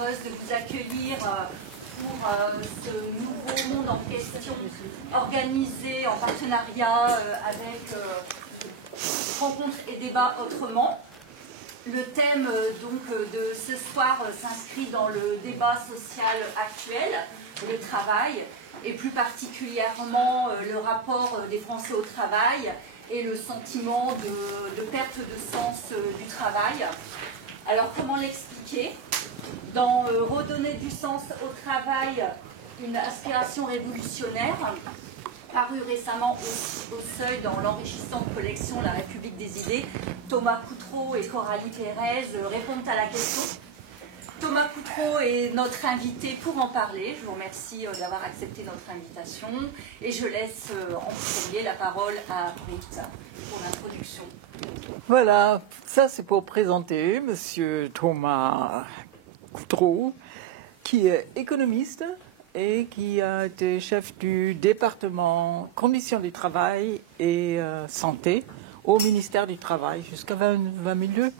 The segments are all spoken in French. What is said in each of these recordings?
heureuse de vous accueillir pour ce nouveau monde en question, organisé en partenariat avec Rencontres et débats autrement. Le thème donc de ce soir s'inscrit dans le débat social actuel, le travail, et plus particulièrement le rapport des Français au travail et le sentiment de perte de sens du travail. Alors comment l'expliquer? Dans Redonner du sens au travail, une aspiration révolutionnaire, paru récemment au Seuil dans l'enrichissante collection La République des idées, Thomas Coutreau et Coralie Pérez répondent à la question. Thomas Coutreau est notre invité pour en parler. Je vous remercie d'avoir accepté notre invitation et je laisse en premier la parole à Ruth pour l'introduction. Voilà, ça c'est pour présenter Monsieur Thomas Coutreau, qui est économiste et qui a été chef du département Conditions du travail et santé au ministère du Travail jusqu'à 2022.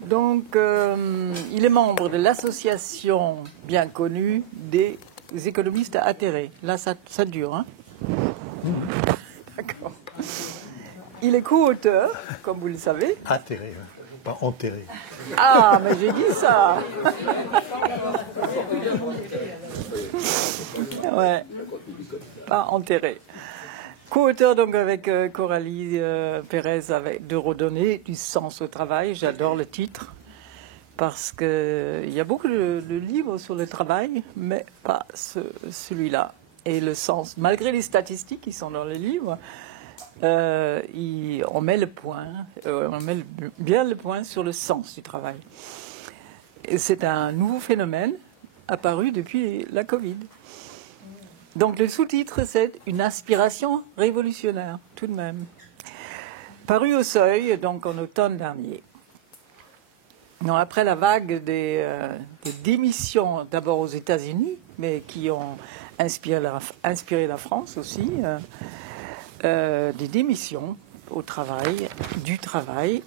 Donc, il est membre de l'association bien connue des économistes atterrés. Là, ça dure, hein? D'accord. Il est co-auteur, comme vous le savez. Atterré, pas enterré. Ah, mais j'ai dit ça. Ouais, pas enterré. Co-auteur donc avec Coralie Pérez de Redonner du sens au travail. J'adore le titre parce qu'il y a beaucoup de livres sur le travail, mais pas celui-là. Et le sens, malgré les statistiques qui sont dans les livres, on met le point, on met bien le point sur le sens du travail. Et c'est un nouveau phénomène apparu depuis la Covid. Donc le sous-titre, c'est une aspiration révolutionnaire, tout de même. Paru au Seuil, donc en automne dernier. Non, après la vague des démissions, d'abord aux États-Unis, mais qui ont inspiré la France aussi, des démissions au travail, du travail,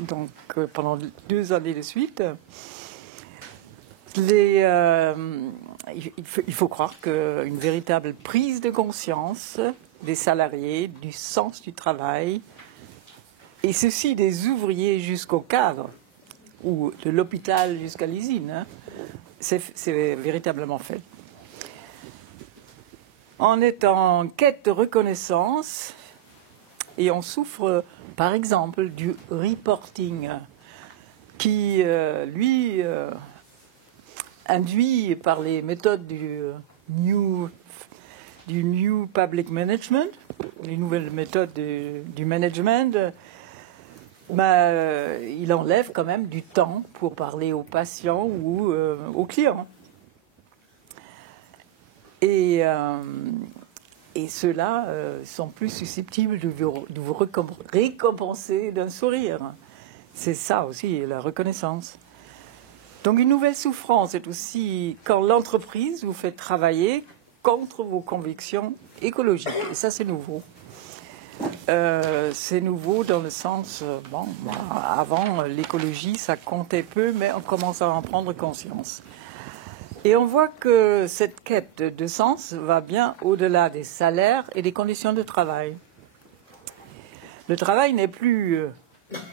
donc pendant 2 années de suite. Il faut croire qu'une véritable prise de conscience des salariés, du sens du travail, et ceci des ouvriers jusqu'au cadre, ou de l'hôpital jusqu'à l'usine, hein, c'est véritablement fait. On est en quête de reconnaissance et on souffre, par exemple, du reporting qui, lui, induit par les méthodes du New Public Management, les nouvelles méthodes du management, il enlève quand même du temps pour parler aux patients ou aux clients. Et ceux-là sont plus susceptibles de vous récompenser d'un sourire. C'est ça aussi, la reconnaissance. Donc une nouvelle souffrance est aussi quand l'entreprise vous fait travailler contre vos convictions écologiques. Et ça, c'est nouveau. C'est nouveau dans le sens, avant, l'écologie, ça comptait peu, mais on commence à en prendre conscience. Et on voit que cette quête de sens va bien au-delà des salaires et des conditions de travail. Le travail n'est plus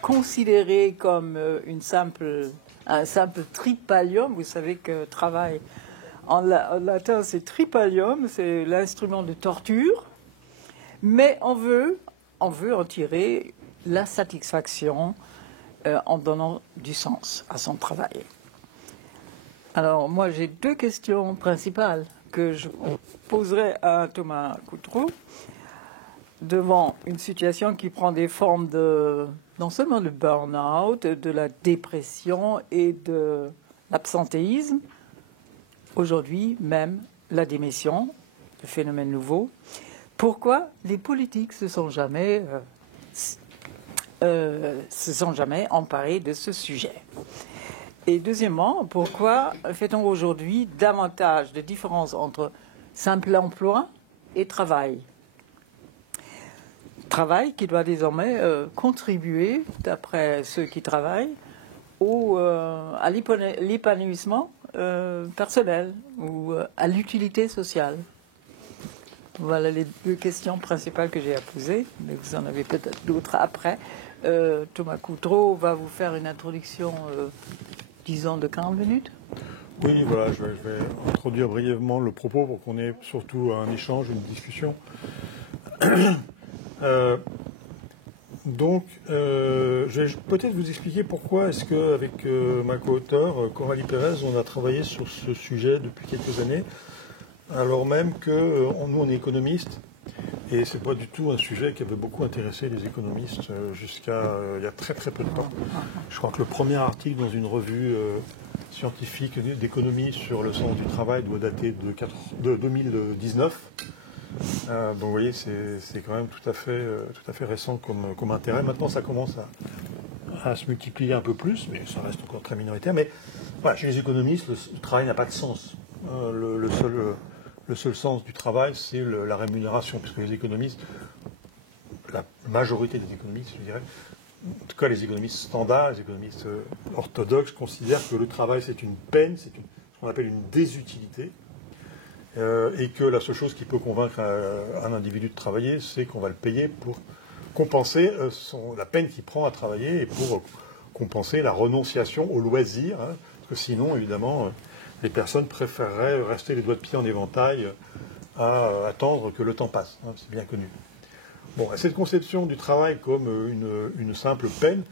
considéré comme un simple tripalium. Vous savez que travail, en latin, c'est tripalium, c'est l'instrument de torture. Mais on veut en tirer la satisfaction en donnant du sens à son travail. Alors, moi, j'ai 2 questions principales que je poserai à Thomas Coutreau devant une situation qui prend des formes de, non seulement de burn-out, de la dépression et de l'absentéisme, aujourd'hui même la démission, le phénomène nouveau. Pourquoi les politiques se sont jamais emparés de ce sujet? Et deuxièmement, pourquoi fait-on aujourd'hui davantage de différence entre simple emploi et travail? travail qui doit désormais contribuer, d'après ceux qui travaillent, à l'épanouissement personnel ou à l'utilité sociale. Voilà les deux questions principales que j'ai à poser, mais vous en avez peut-être d'autres après. Thomas Coutreau va vous faire une introduction, disons, de 40 minutes. Oui, voilà, je vais introduire brièvement le propos pour qu'on ait surtout un échange, une discussion. Je vais peut-être vous expliquer pourquoi est-ce qu'avec ma co-auteure, Coralie Pérez, on a travaillé sur ce sujet depuis quelques années, alors même que nous, on est économistes, et c'est pas du tout un sujet qui avait beaucoup intéressé les économistes jusqu'à il y a très très peu de temps. Je crois que le premier article dans une revue scientifique d'économie sur le sens du travail doit dater de 2019. Donc vous voyez, c'est quand même tout à fait récent comme intérêt. Maintenant, ça commence à se multiplier un peu plus, mais ça reste encore très minoritaire. Mais voilà, chez les économistes, le travail n'a pas de sens. Le seul sens du travail, c'est la rémunération, puisque les économistes, la majorité des économistes, je dirais, en tout cas les économistes standards, les économistes orthodoxes, considèrent que le travail c'est une peine, c'est ce qu'on appelle une désutilité, et que la seule chose qui peut convaincre un individu de travailler, c'est qu'on va le payer pour compenser la peine qu'il prend à travailler et pour compenser la renonciation au loisir, hein, parce que sinon, évidemment, les personnes préféreraient rester les doigts de pied en éventail à attendre que le temps passe, hein, c'est bien connu. Bon, cette conception du travail comme une simple peine,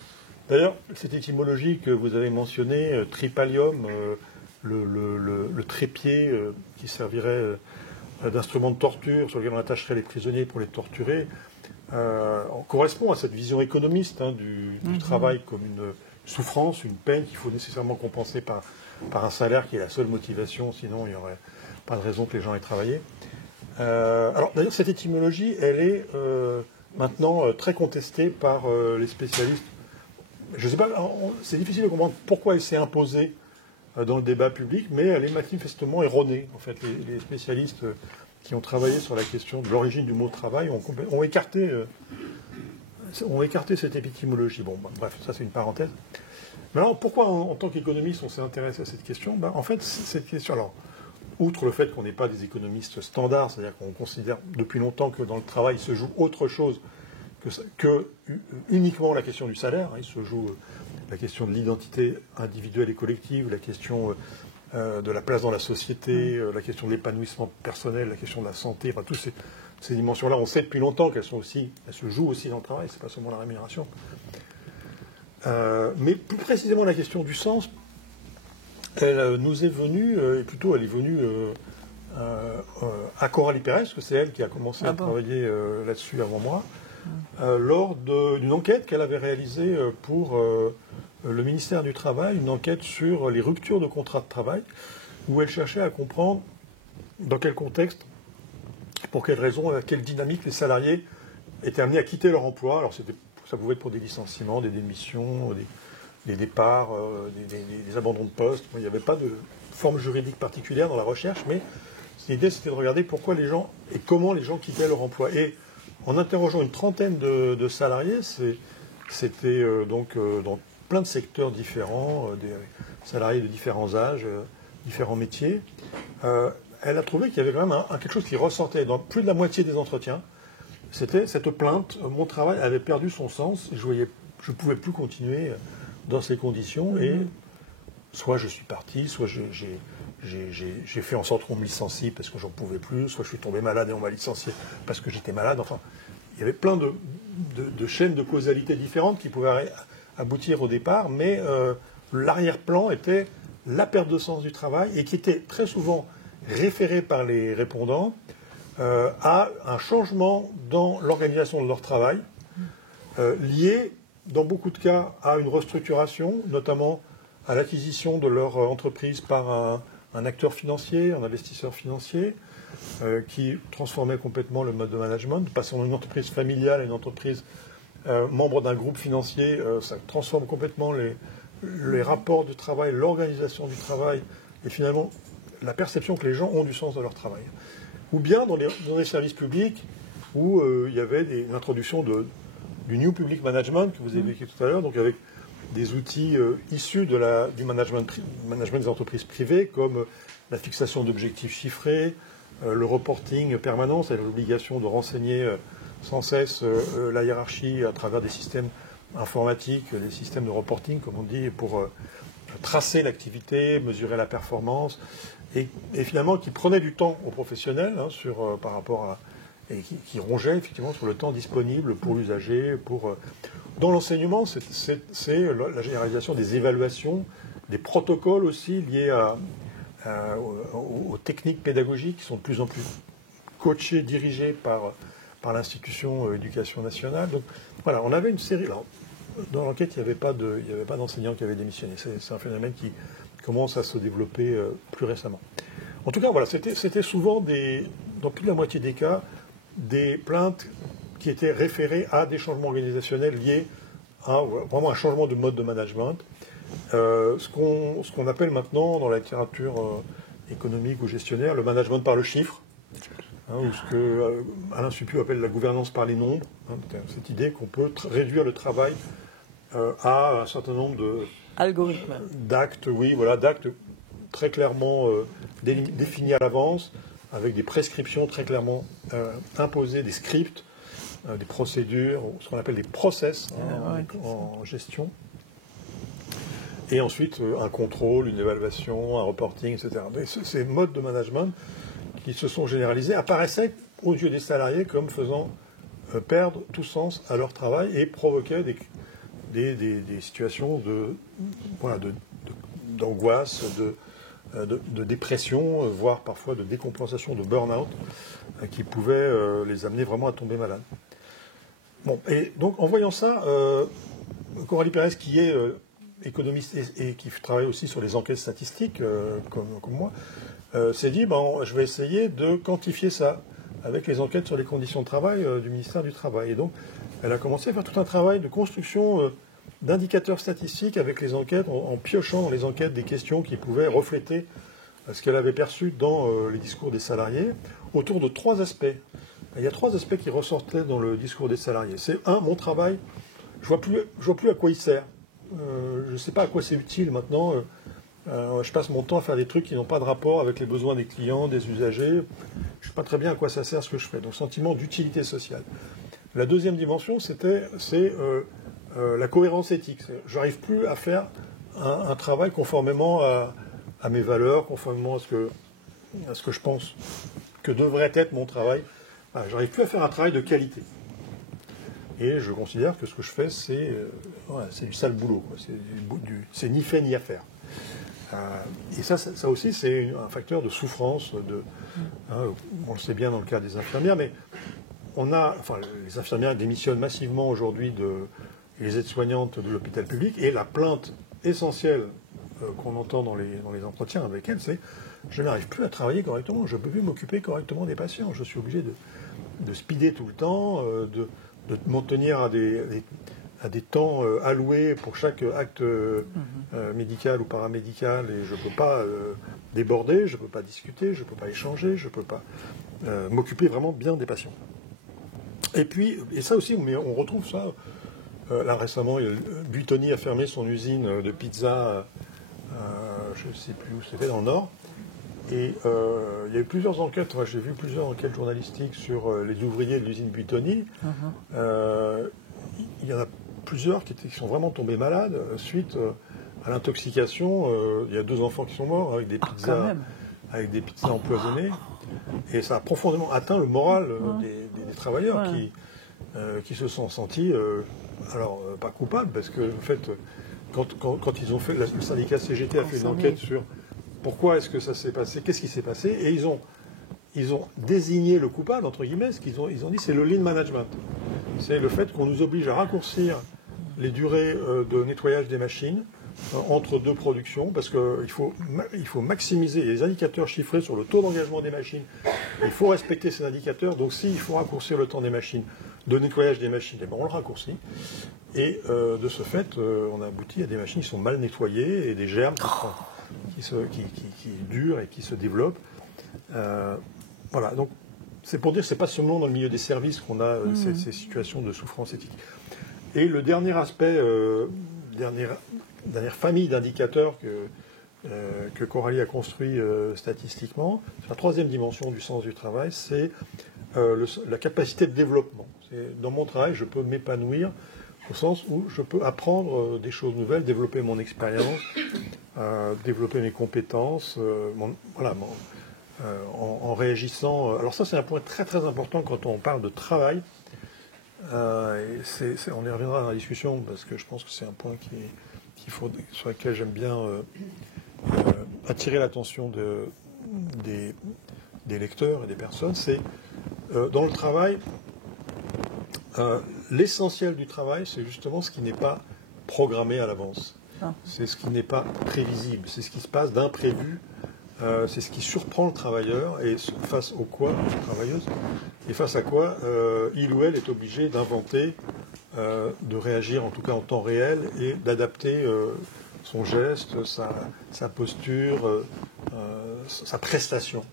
d'ailleurs, cette étymologie que vous avez mentionnée, tripalium, le trépied qui servirait d'instrument de torture sur lequel on attacherait les prisonniers pour les torturer, correspond à cette vision économiste hein, du travail comme une souffrance, une peine qu'il faut nécessairement compenser par un salaire qui est la seule motivation, sinon il n'y aurait pas de raison que les gens aient travaillé. Alors d'ailleurs cette étymologie, elle est maintenant très contestée par les spécialistes. Je ne sais pas, c'est difficile de comprendre pourquoi elle s'est imposée dans le débat public, mais elle est manifestement erronée. En fait, les spécialistes qui ont travaillé sur la question de l'origine du mot travail ont écarté cette étymologie. Bon, bref, ça c'est une parenthèse. Mais alors, pourquoi en tant qu'économiste on s'est intéressé à cette question? En fait, cette question, alors, outre le fait qu'on n'est pas des économistes standards, c'est-à-dire qu'on considère depuis longtemps que dans le travail il se joue autre chose que uniquement la question du salaire, hein, il se joue la question de l'identité individuelle et collective, la question de la place dans la société, la question de l'épanouissement personnel, la question de la santé, enfin toutes ces dimensions-là, on sait depuis longtemps qu'elles se jouent aussi dans le travail, c'est pas seulement la rémunération. Mais plus précisément la question du sens, elle nous est venue, et plutôt elle est venue à Coralie Pérez, parce que c'est elle qui a commencé à travailler là-dessus avant moi, lors d'une enquête qu'elle avait réalisée pour le ministère du Travail, une enquête sur les ruptures de contrat de travail, où elle cherchait à comprendre dans quel contexte, pour quelles raisons, à quelle dynamique les salariés étaient amenés à quitter leur emploi. Alors ça pouvait être pour des licenciements, des démissions, des départs, des abandons de poste. Il n'y avait pas de forme juridique particulière dans la recherche, mais l'idée c'était de regarder pourquoi les gens et comment les gens quittaient leur emploi. Et en interrogeant une trentaine de salariés, c'était donc dans plein de secteurs différents, des salariés de différents âges, différents métiers, elle a trouvé qu'il y avait quand même quelque chose qui ressortait dans plus de la moitié des entretiens. C'était cette plainte, mon travail avait perdu son sens, je ne pouvais plus continuer dans ces conditions, et soit je suis parti, soit j'ai fait en sorte qu'on me licencie parce que j'en pouvais plus, soit je suis tombé malade et on m'a licencié parce que j'étais malade. Enfin, il y avait plein de chaînes de causalité différentes qui pouvaient aboutir au départ, mais l'arrière-plan était la perte de sens du travail et qui était très souvent référée par les répondants à un changement dans l'organisation de leur travail, lié dans beaucoup de cas à une restructuration, notamment à l'acquisition de leur entreprise par un acteur financier, un investisseur financier, qui transformait complètement le mode de management, passant d'une entreprise familiale à une entreprise membre d'un groupe financier. Ça transforme complètement les rapports du travail, l'organisation du travail, et finalement la perception que les gens ont du sens de leur travail. Ou bien dans les services publics, où il y avait l'introduction du New Public Management que vous évoquiez tout à l'heure, donc avec des outils issus du management des entreprises privées, comme la fixation d'objectifs chiffrés, le reporting permanent, c'est l'obligation de renseigner sans cesse la hiérarchie à travers des systèmes informatiques, des systèmes de reporting, comme on dit, pour tracer l'activité, mesurer la performance, et finalement qui prenait du temps aux professionnels par rapport à... et qui rongeait effectivement sur le temps disponible pour l'usager. Dans l'enseignement, c'est la généralisation des évaluations, des protocoles aussi liés aux techniques pédagogiques qui sont de plus en plus coachées, dirigées par l'institution éducation nationale. Donc voilà, on avait une série... Alors, dans l'enquête, il n'y avait pas d'enseignants qui avaient démissionné. C'est un phénomène qui commence à se développer plus récemment. En tout cas, voilà, c'était souvent, dans plus de la moitié des cas, des plaintes qui étaient référées à des changements organisationnels liés à vraiment un changement de mode de management. Ce qu'on appelle maintenant dans la littérature économique ou gestionnaire le management par le chiffre, ou ce que Alain Supiot appelle la gouvernance par les nombres, cette idée qu'on peut réduire le travail à un certain nombre d'actes, d'actes très clairement définis à l'avance, avec des prescriptions très clairement imposées, des scripts, des procédures, ce qu'on appelle des process en gestion. Et ensuite, un contrôle, une évaluation, un reporting, etc. Mais ces modes de management qui se sont généralisés apparaissaient aux yeux des salariés comme faisant perdre tout sens à leur travail et provoquaient des situations d'angoisse, de dépression, voire parfois de décompensation, de burn-out, qui pouvaient les amener vraiment à tomber malades. Bon, et donc en voyant ça, Coralie Pérez, qui est économiste et qui travaille aussi sur les enquêtes statistiques, comme moi, s'est dit, je vais essayer de quantifier ça avec les enquêtes sur les conditions de travail du ministère du Travail. Et donc, elle a commencé à faire tout un travail de construction d'indicateurs statistiques avec les enquêtes, en piochant dans les enquêtes des questions qui pouvaient refléter ce qu'elle avait perçu dans les discours des salariés, autour de 3 aspects. Il y a 3 aspects qui ressortaient dans le discours des salariés. C'est mon travail, je vois plus à quoi il sert. Je ne sais pas à quoi c'est utile maintenant. Je passe mon temps à faire des trucs qui n'ont pas de rapport avec les besoins des clients, des usagers. Je ne sais pas très bien à quoi ça sert ce que je fais. Donc, sentiment d'utilité sociale. La deuxième dimension, c'est la cohérence éthique. Je n'arrive plus à faire un travail conformément à mes valeurs, conformément à ce que je pense que devrait être mon travail. Je n'arrive plus à faire un travail de qualité. Et je considère que ce que je fais, c'est du sale boulot. C'est ni fait ni à faire. Et ça aussi, c'est un facteur de souffrance. On le sait bien dans le cas des infirmières, mais les infirmières démissionnent massivement aujourd'hui les aides-soignantes de l'hôpital public, et la plainte essentielle qu'on entend dans les entretiens avec elles, c'est « je n'arrive plus à travailler correctement, je ne peux plus m'occuper correctement des patients, je suis obligé de speeder tout le temps, de m'en tenir à des temps alloués pour chaque acte médical ou paramédical, et je ne peux pas déborder, je ne peux pas discuter, je ne peux pas échanger, je ne peux pas m'occuper vraiment bien des patients. » Et ça aussi, mais on retrouve ça. Là récemment, Buitoni a fermé son usine de pizza, je ne sais plus où c'était, dans le Nord. Et il y a eu plusieurs enquêtes, j'ai vu plusieurs enquêtes journalistiques sur les ouvriers de l'usine Buitoni. Il y en a plusieurs qui sont vraiment tombés malades suite à l'intoxication. Il y a 2 enfants qui sont morts avec des pizzas empoisonnées. Et ça a profondément atteint le moral des travailleurs qui se sont sentis, pas coupables, parce que en fait, quand ils ont fait, le syndicat CGT a fait une enquête sur pourquoi est-ce que ça s'est passé, qu'est-ce qui s'est passé, et ils ont désigné le coupable, entre guillemets, ce qu'ils ont dit, c'est le lean management. C'est le fait qu'on nous oblige à raccourcir les durées de nettoyage des machines entre 2 productions, parce qu'il faut maximiser les indicateurs chiffrés sur le taux d'engagement des machines. Il faut respecter ces indicateurs, donc s'il faut raccourcir le temps des machines, de nettoyage des machines, on le raccourcit. Et de ce fait, on a abouti à des machines qui sont mal nettoyées et des germes qui durent et qui se développent. Voilà, donc c'est pour dire que ce n'est pas seulement dans le milieu des services qu'on a ces situations de souffrance éthique. Et le dernier aspect, dernière famille d'indicateurs que Coralie a construit statistiquement, c'est la troisième dimension du sens du travail, c'est la capacité de développement. Dans mon travail, je peux m'épanouir au sens où je peux apprendre des choses nouvelles, développer mon expérience, développer mes compétences, en réagissant. Alors ça, c'est un point très très important quand on parle de travail. On y reviendra dans la discussion parce que je pense que c'est un point sur lequel j'aime bien attirer l'attention des lecteurs et des personnes. C'est dans le travail, l'essentiel du travail, c'est justement ce qui n'est pas programmé à l'avance. C'est ce qui n'est pas prévisible. C'est ce qui se passe d'imprévu. C'est ce qui surprend le travailleur et face au quoi, la travailleuse, et face à quoi il ou elle est obligé d'inventer, de réagir en tout cas en temps réel et d'adapter son geste, sa posture, sa prestation.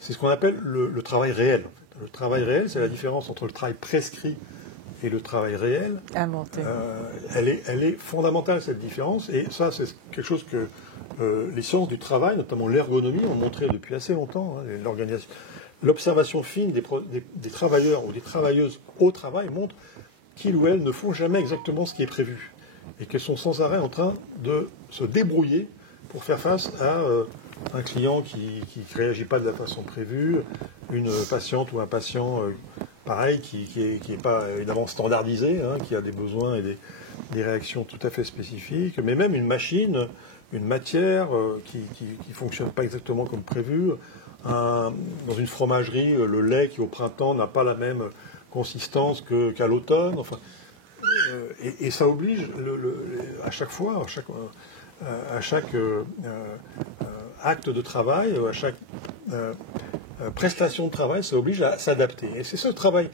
C'est ce qu'on appelle le travail réel. Le travail réel, c'est la différence entre le travail prescrit et le travail réel. Inventé. Elle est fondamentale, cette différence, et ça, c'est quelque chose que les sciences du travail, notamment l'ergonomie, ont montré depuis assez longtemps. L'observation fine des travailleurs ou des travailleuses au travail montre qu'ils ou elles ne font jamais exactement ce qui est prévu et qu'elles sont sans arrêt en train de se débrouiller pour faire face à un client qui ne réagit pas de la façon prévue, une patiente ou un patient pareil qui n'est pas évidemment standardisé, qui a des besoins et des réactions tout à fait spécifiques, mais même une machine, une matière qui ne fonctionne pas exactement comme prévu. Dans une fromagerie, le lait qui au printemps n'a pas la même consistance qu'à l'automne. Enfin, et ça oblige à chaque fois, à chaque acte de travail, à chaque prestation de travail, ça oblige à s'adapter. Et c'est ce travail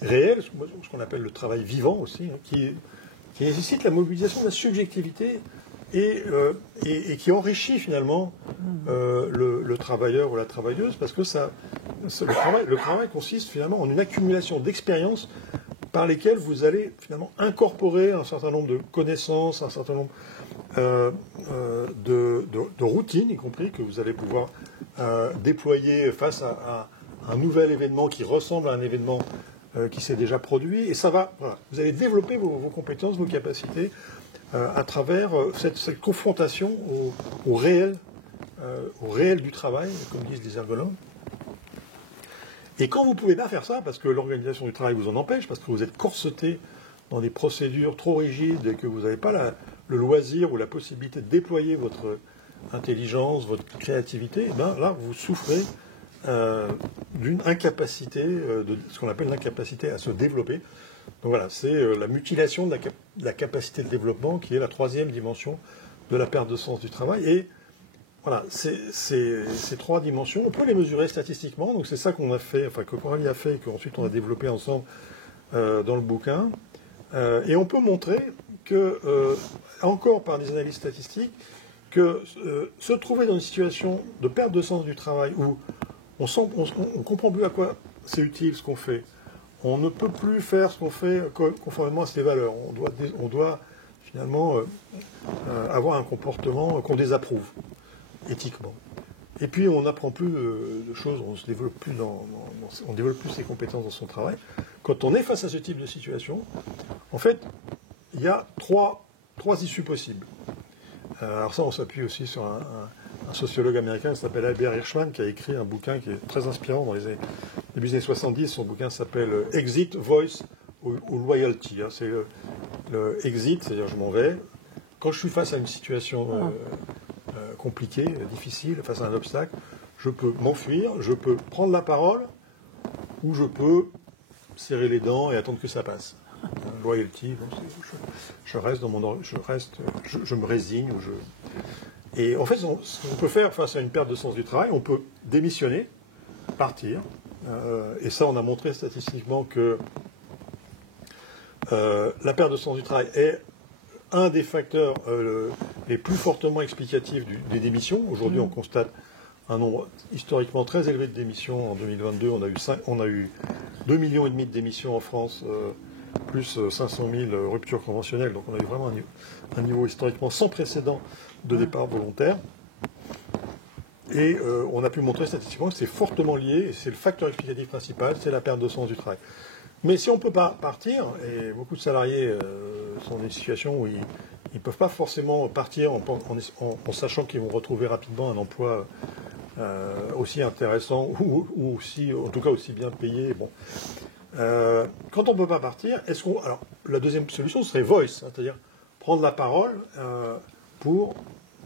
réel, ce qu'on appelle le travail vivant aussi, qui nécessite la mobilisation de la subjectivité et qui enrichit finalement le travailleur ou la travailleuse, parce que le travail consiste finalement en une accumulation d'expériences par lesquelles vous allez finalement incorporer un certain nombre de connaissances, un certain nombre de routines, y compris, que vous allez pouvoir déployer face à un nouvel événement qui ressemble à un événement qui s'est déjà produit. Et ça va, voilà, vous allez développer vos compétences, vos capacités à travers cette confrontation au réel du travail, comme disent les ergonomes. Et quand vous ne pouvez pas faire ça, parce que l'organisation du travail vous en empêche, parce que vous êtes corseté dans des procédures trop rigides et que vous n'avez pas le loisir ou la possibilité de déployer votre intelligence, votre créativité, là, vous souffrez d'une incapacité, de ce qu'on appelle l'incapacité à se développer. Donc voilà, c'est la mutilation de la capacité de développement qui est la troisième dimension de la perte de sens du travail. Et voilà, ces trois dimensions, on peut les mesurer statistiquement. Donc c'est ça qu'on a fait, enfin que Coralie a fait et qu'ensuite on a développé ensemble dans le bouquin. Et on peut montrer que, encore par des analyses statistiques, que se trouver dans une situation de perte de sens du travail où on ne comprend plus à quoi c'est utile ce qu'on fait, on ne peut plus faire ce qu'on fait conformément à ses valeurs, on doit finalement avoir un comportement qu'on désapprouve éthiquement. Et puis on n'apprend plus de choses, on ne développe plus ses compétences dans son travail. Quand on est face à ce type de situation, en fait, il y a trois issues possibles. Alors ça, on s'appuie aussi sur un sociologue américain qui s'appelle Albert Hirschman, qui a écrit un bouquin qui est très inspirant dans les début des années 70. Son bouquin s'appelle Exit, Voice ou Loyalty. C'est le exit, c'est-à-dire je m'en vais. Quand je suis face à une situation compliquée, difficile, face à un obstacle, je peux m'enfuir, je peux prendre la parole, ou je peux serrer les dents et attendre que ça passe. Loyalty, je reste dans je me résigne. Et en fait, ce qu'on peut faire face à une perte de sens du travail, on peut démissionner, partir. Et ça, on a montré statistiquement que la perte de sens du travail est un des facteurs les plus fortement explicatifs des démissions. Aujourd'hui, on constate un nombre historiquement très élevé de démissions. En 2022, on a eu 2,5 millions de démissions en France, plus 500 000 ruptures conventionnelles. Donc on a eu vraiment un niveau historiquement sans précédent de départ volontaire. Et on a pu montrer statistiquement que c'est fortement lié, et c'est le facteur explicatif principal, c'est la perte de sens du travail. Mais si on ne peut pas partir, et beaucoup de salariés sont dans des situations où ils ne peuvent pas forcément partir en sachant qu'ils vont retrouver rapidement un emploi aussi intéressant ou aussi, en tout cas aussi bien payé. Bon. Quand on ne peut pas partir, alors la deuxième solution serait voice, hein, c'est-à-dire prendre la parole pour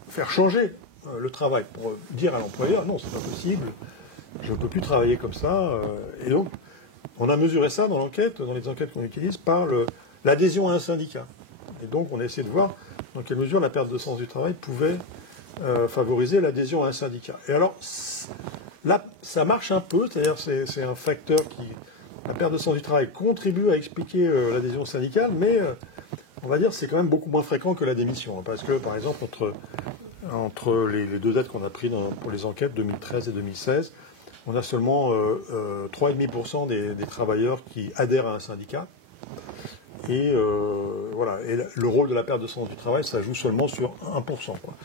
faire changer le travail, pour dire à l'employeur non, c'est pas possible, je ne peux plus travailler comme ça. Et donc, on a mesuré ça dans les enquêtes qu'on utilise, par l'adhésion à un syndicat. Et donc, on a essayé de voir dans quelle mesure la perte de sens du travail pouvait favoriser l'adhésion à un syndicat. Et alors, là, ça marche un peu, c'est-à-dire c'est un facteur la perte de sens du travail contribue à expliquer l'adhésion syndicale, mais on va dire c'est quand même beaucoup moins fréquent que la démission. Hein, parce que, par exemple, entre les deux dates qu'on a prises pour les enquêtes 2013 et 2016, on a seulement 3,5% des travailleurs qui adhèrent à un syndicat. Et voilà. Et le rôle de la perte de sens du travail, ça joue seulement sur 1%. Quoi.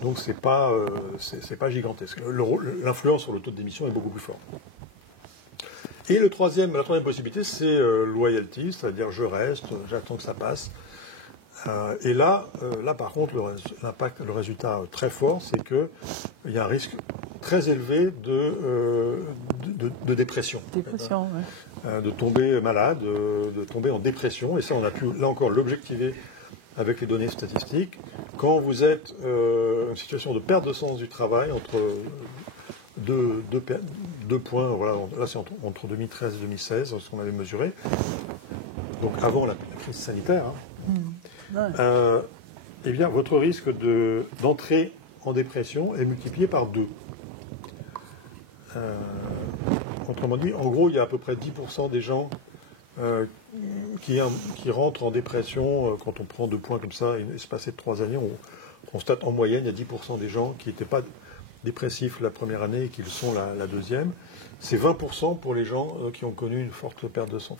Donc c'est pas gigantesque. L'influence sur le taux de démission est beaucoup plus forte. Et la troisième possibilité, c'est loyalty, c'est-à-dire je reste, j'attends que ça passe. Et là, par contre, le résultat très fort, c'est qu'il y a un risque très élevé de dépression. Dépression, oui. De tomber malade, de tomber en dépression. Et ça, on a pu, là encore, l'objectiver avec les données statistiques. Quand vous êtes en situation de perte de sens du travail, entre deux points, voilà, là c'est entre 2013 et 2016, ce qu'on avait mesuré, donc avant la crise sanitaire, eh bien, votre risque d'entrer en dépression est multiplié par 2. Autrement dit, en gros, il y a à peu près 10% des gens qui rentrent en dépression quand on prend 2 points comme ça, et espacés de 3 années, on constate en moyenne, il y a 10% des gens qui n'étaient pas dépressifs la première année et qui le sont la deuxième. C'est 20% pour les gens qui ont connu une forte perte de sens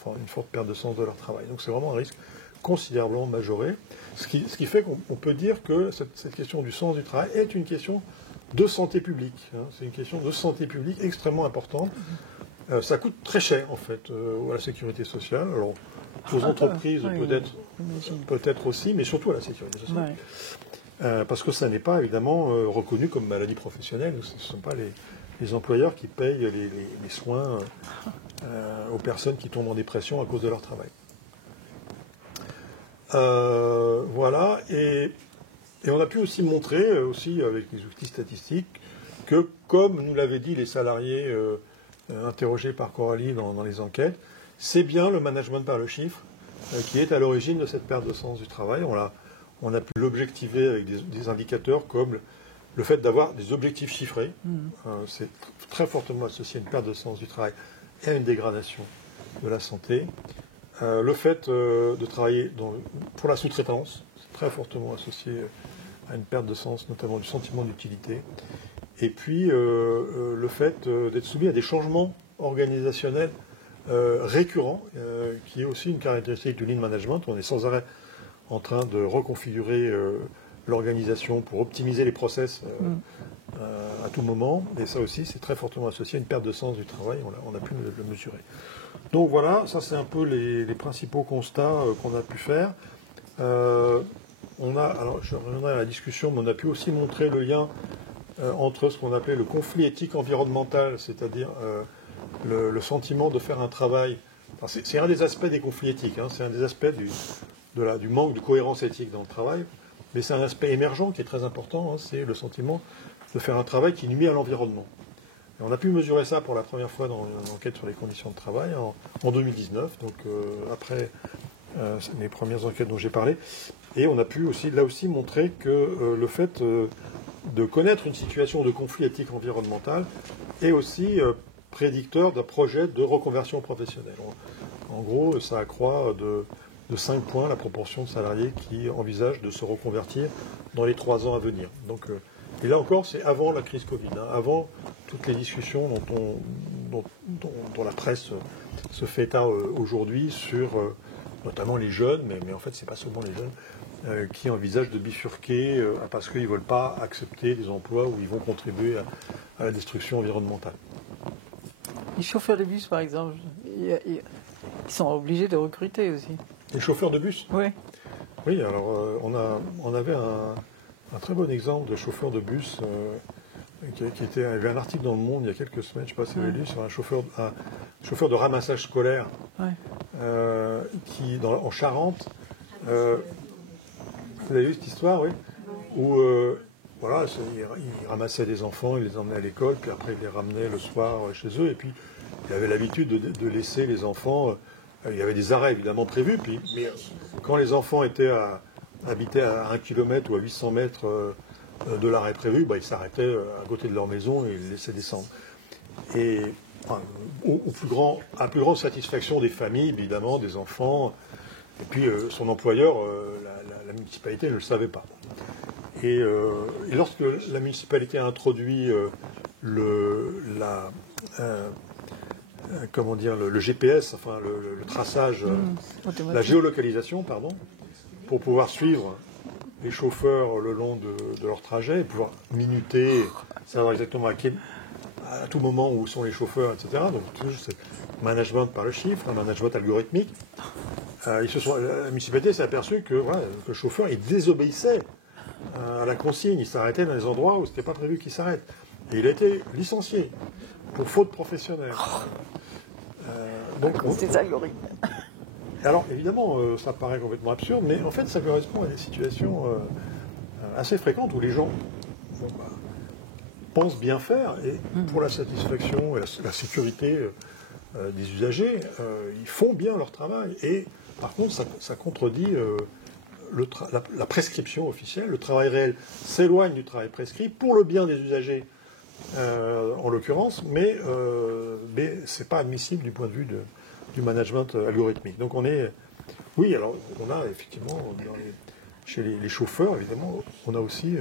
de leur travail. Donc c'est vraiment un risque considérablement majoré, ce qui fait qu'on peut dire que cette question du sens du travail est une question de santé publique. Hein. C'est une question de santé publique extrêmement importante. Ça coûte très cher, en fait, à la sécurité sociale. Alors, aux entreprises, peut-être aussi, mais surtout à la sécurité sociale. Ouais. Parce que ça n'est pas, évidemment, reconnu comme maladie professionnelle. Ce ne sont pas les employeurs qui payent les soins aux personnes qui tombent en dépression à cause de leur travail. Voilà, et on a pu aussi montrer, aussi avec les outils statistiques, que comme nous l'avaient dit les salariés interrogés par Coralie dans les enquêtes, c'est bien le management par le chiffre qui est à l'origine de cette perte de sens du travail. On a pu l'objectiver avec des indicateurs comme le fait d'avoir des objectifs chiffrés. C'est très fortement associé à une perte de sens du travail et à une dégradation de la santé. Le fait de travailler pour la sous-traitance, c'est très fortement associé à une perte de sens, notamment du sentiment d'utilité. Et puis le fait d'être soumis à des changements organisationnels récurrents, qui est aussi une caractéristique du lean management. On est sans arrêt en train de reconfigurer l'organisation pour optimiser les process à tout moment. Et ça aussi, c'est très fortement associé à une perte de sens du travail. On a pu le mesurer. Donc voilà, ça c'est un peu les principaux constats qu'on a pu faire. Alors je reviendrai à la discussion, mais on a pu aussi montrer le lien entre ce qu'on appelait le conflit éthique environnemental, c'est-à-dire le sentiment de faire un travail. C'est un des aspects des conflits éthiques, hein, c'est un des aspects du manque de cohérence éthique dans le travail, mais c'est un aspect émergent qui est très important, hein, c'est le sentiment de faire un travail qui nuit à l'environnement. Et on a pu mesurer ça pour la première fois dans l'enquête sur les conditions de travail en 2019, donc après les premières enquêtes dont j'ai parlé. Et on a pu aussi, là aussi, montrer que le fait de connaître une situation de conflit éthique environnemental est aussi prédicteur d'un projet de reconversion professionnelle. En gros, ça accroît de 5 points la proportion de salariés qui envisagent de se reconvertir dans les 3 ans à venir. Donc Et là encore, c'est avant la crise Covid, hein, avant toutes les discussions dont la presse se fait état aujourd'hui sur notamment les jeunes, mais en fait, ce n'est pas seulement les jeunes, qui envisagent de bifurquer parce qu'ils ne veulent pas accepter des emplois où ils vont contribuer à la destruction environnementale. Les chauffeurs de bus, par exemple, ils sont obligés de recruter aussi. Les chauffeurs de bus? Oui. Oui, alors on avait un très bon exemple de chauffeur de bus il y avait un article dans Le Monde il y a quelques semaines, je ne sais pas si vous l'avez lu, sur un chauffeur de ramassage scolaire qui, en Charente, vous avez vu cette histoire, oui, où voilà, il ramassait des enfants, il les emmenait à l'école, puis après il les ramenait le soir chez eux, et puis il avait l'habitude de laisser les enfants. Il y avait des arrêts évidemment prévus, mais quand les enfants habitaient à 1 km ou à 800 mètres de l'arrêt prévu, ils s'arrêtaient à côté de leur maison et ils les laissaient descendre. Et à plus grande satisfaction des familles, évidemment, des enfants, et puis son employeur, la municipalité, ne le savait pas. Et lorsque la municipalité a introduit le GPS, enfin le traçage, la géolocalisation, pardon, pour pouvoir suivre les chauffeurs le long de leur trajet, pouvoir minuter, savoir exactement à tout moment où sont les chauffeurs, etc. Donc toujours c'est management par le chiffre, un management algorithmique. La municipalité s'est aperçue que le chauffeur il désobéissait à la consigne, il s'arrêtait dans les endroits où ce n'était pas prévu qu'il s'arrête. Et il a été licencié pour faute professionnelle. Donc c'est algorithmes. Alors évidemment, ça paraît complètement absurde, mais en fait ça correspond à des situations assez fréquentes où les gens pensent bien faire et pour la satisfaction et la sécurité des usagers, ils font bien leur travail. Et par contre, ça contredit la prescription officielle. Le travail réel s'éloigne du travail prescrit pour le bien des usagers, en l'occurrence, mais ce n'est pas admissible du point de vue du management algorithmique. Donc oui, alors on a effectivement, chez les chauffeurs, évidemment, on a aussi,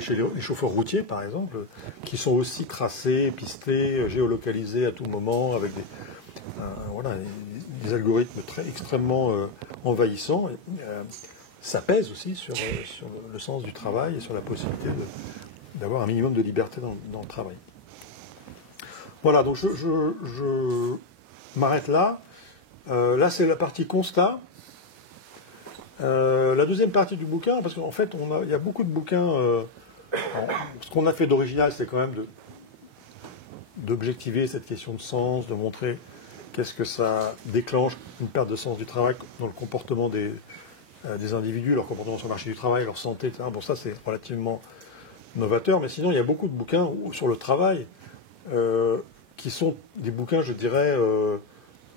chez les chauffeurs routiers, par exemple, qui sont aussi tracés, pistés, géolocalisés à tout moment, avec des algorithmes extrêmement envahissants. Ça pèse aussi sur le sens du travail et sur la possibilité d'avoir un minimum de liberté dans le travail. Voilà, donc je m'arrête là. Là, c'est la partie constat. La deuxième partie du bouquin, parce qu'en fait, il y a beaucoup de bouquins. Ce qu'on a fait d'original, c'est quand même d'objectiver cette question de sens, de montrer qu'est-ce que ça déclenche une perte de sens du travail dans le comportement des individus, leur comportement sur le marché du travail, leur santé, etc. Bon, ça, c'est relativement novateur, mais sinon, il y a beaucoup de bouquins sur le travail qui sont des bouquins, je dirais,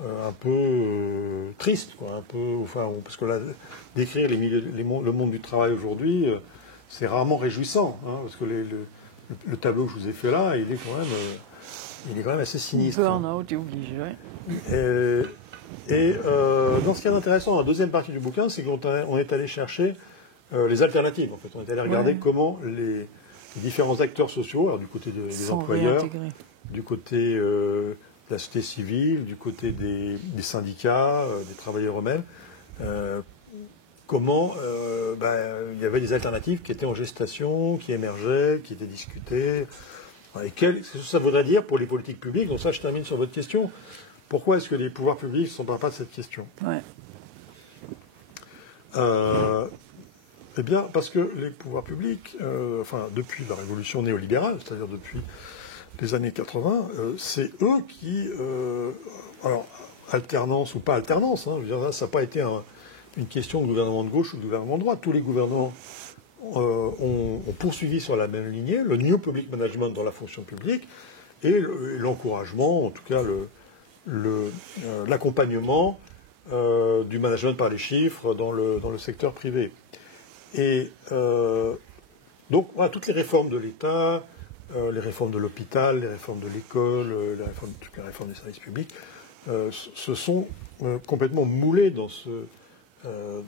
un peu tristes, quoi, parce que là, décrire le monde du travail aujourd'hui, c'est rarement réjouissant, hein, parce que le tableau que je vous ai fait là, il est quand même assez sinistre. Burn-out, tu oublies, ouais. Et dans ce qui est intéressant, la deuxième partie du bouquin, c'est qu'on est allé chercher les alternatives. En fait, on est allé regarder comment les différents acteurs sociaux, alors du côté des employeurs, du côté de la société civile, du côté des syndicats, des travailleurs eux-mêmes, comment il y avait des alternatives qui étaient en gestation, qui émergeaient, qui étaient discutées. Et qu'est-ce que ça voudrait dire pour les politiques publiques? Donc ça, je termine sur votre question. Pourquoi est-ce que les pouvoirs publics ne s'emparent pas de cette question? Eh bien, parce que les pouvoirs publics, depuis la révolution néolibérale, c'est-à-dire depuis les années 80, c'est eux qui, alors alternance ou pas alternance, hein, je veux dire, là, ça n'a pas été une question de gouvernement de gauche ou de gouvernement de droite. Tous les gouvernements ont poursuivi sur la même lignée le New Public Management dans la fonction publique et l'encouragement, en tout cas l'accompagnement du management par les chiffres dans le secteur privé. Et donc, voilà, toutes les réformes de l'État, les réformes de l'hôpital, les réformes de l'école, toutes les réformes des services publics, se sont complètement moulées dans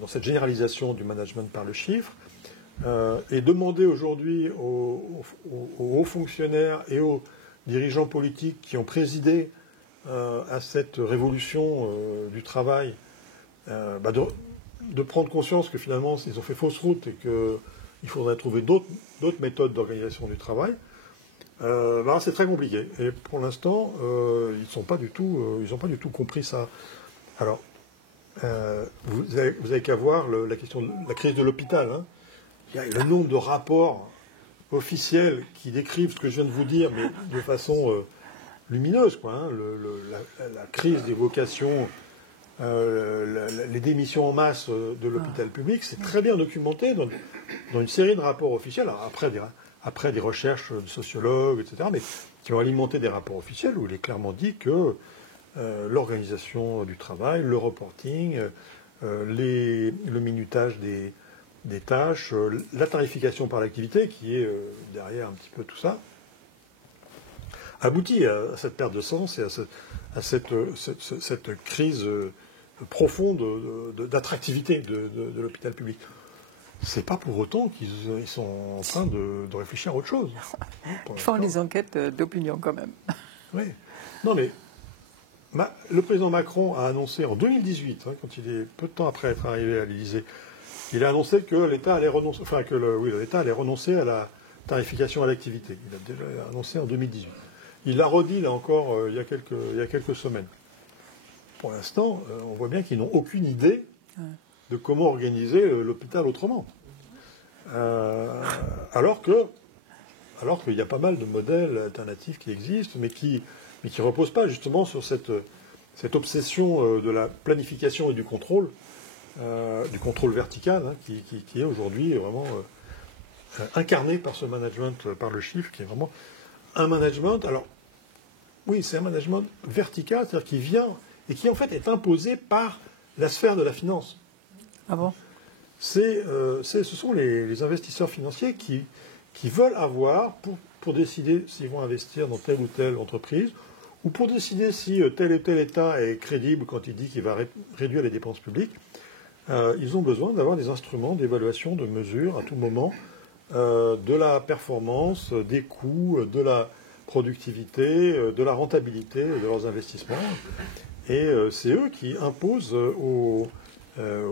cette généralisation du management par le chiffre, Et demander aujourd'hui aux hauts fonctionnaires et aux dirigeants politiques qui ont présidé à cette révolution du travail de prendre conscience que finalement ils ont fait fausse route et qu'il faudrait trouver d'autres méthodes d'organisation du travail, c'est très compliqué. Et pour l'instant, ils n'ont pas du tout compris ça. Alors, vous avez qu'à voir la question de la crise de l'hôpital. Hein. Il y a le nombre de rapports officiels qui décrivent ce que je viens de vous dire, mais de façon lumineuse, quoi. Hein. La crise des vocations, les démissions en masse de l'hôpital public, c'est très bien documenté dans une série de rapports officiels. Alors après des recherches de sociologues, etc., mais qui ont alimenté des rapports officiels où il est clairement dit que l'organisation du travail, le reporting, le minutage des tâches, la tarification par l'activité, qui est derrière un petit peu tout ça, aboutit à cette perte de sens et à cette crise profonde d'attractivité de l'hôpital public. C'est pas pour autant qu'ils sont en train de réfléchir à autre chose. Ils font des enquêtes d'opinion quand même. Oui. Non mais le président Macron a annoncé en 2018, quand il est peu de temps après être arrivé à l'Élysée, il a annoncé que l'État allait renoncer, l'État allait renoncer à la tarification à l'activité. Il a déjà annoncé en 2018. Il l'a redit là encore il y a quelques semaines. Pour l'instant, on voit bien qu'ils n'ont aucune idée de comment organiser l'hôpital autrement. Alors qu'il y a pas mal de modèles alternatifs qui existent, mais qui ne reposent pas justement sur cette obsession de la planification et du contrôle vertical, hein, qui est aujourd'hui vraiment incarné par ce management, par le chiffre, qui est vraiment un management. Alors, oui, c'est un management vertical, c'est-à-dire qui vient et qui en fait est imposé par la sphère de la finance. Ah bon ? Ce sont les investisseurs financiers qui veulent avoir, pour décider s'ils vont investir dans telle ou telle entreprise, ou pour décider si tel et tel État est crédible quand il dit qu'il va réduire les dépenses publiques, ils ont besoin d'avoir des instruments d'évaluation, de mesure à tout moment, de la performance, des coûts, de la productivité, de la rentabilité de leurs investissements. Et c'est eux qui imposent aux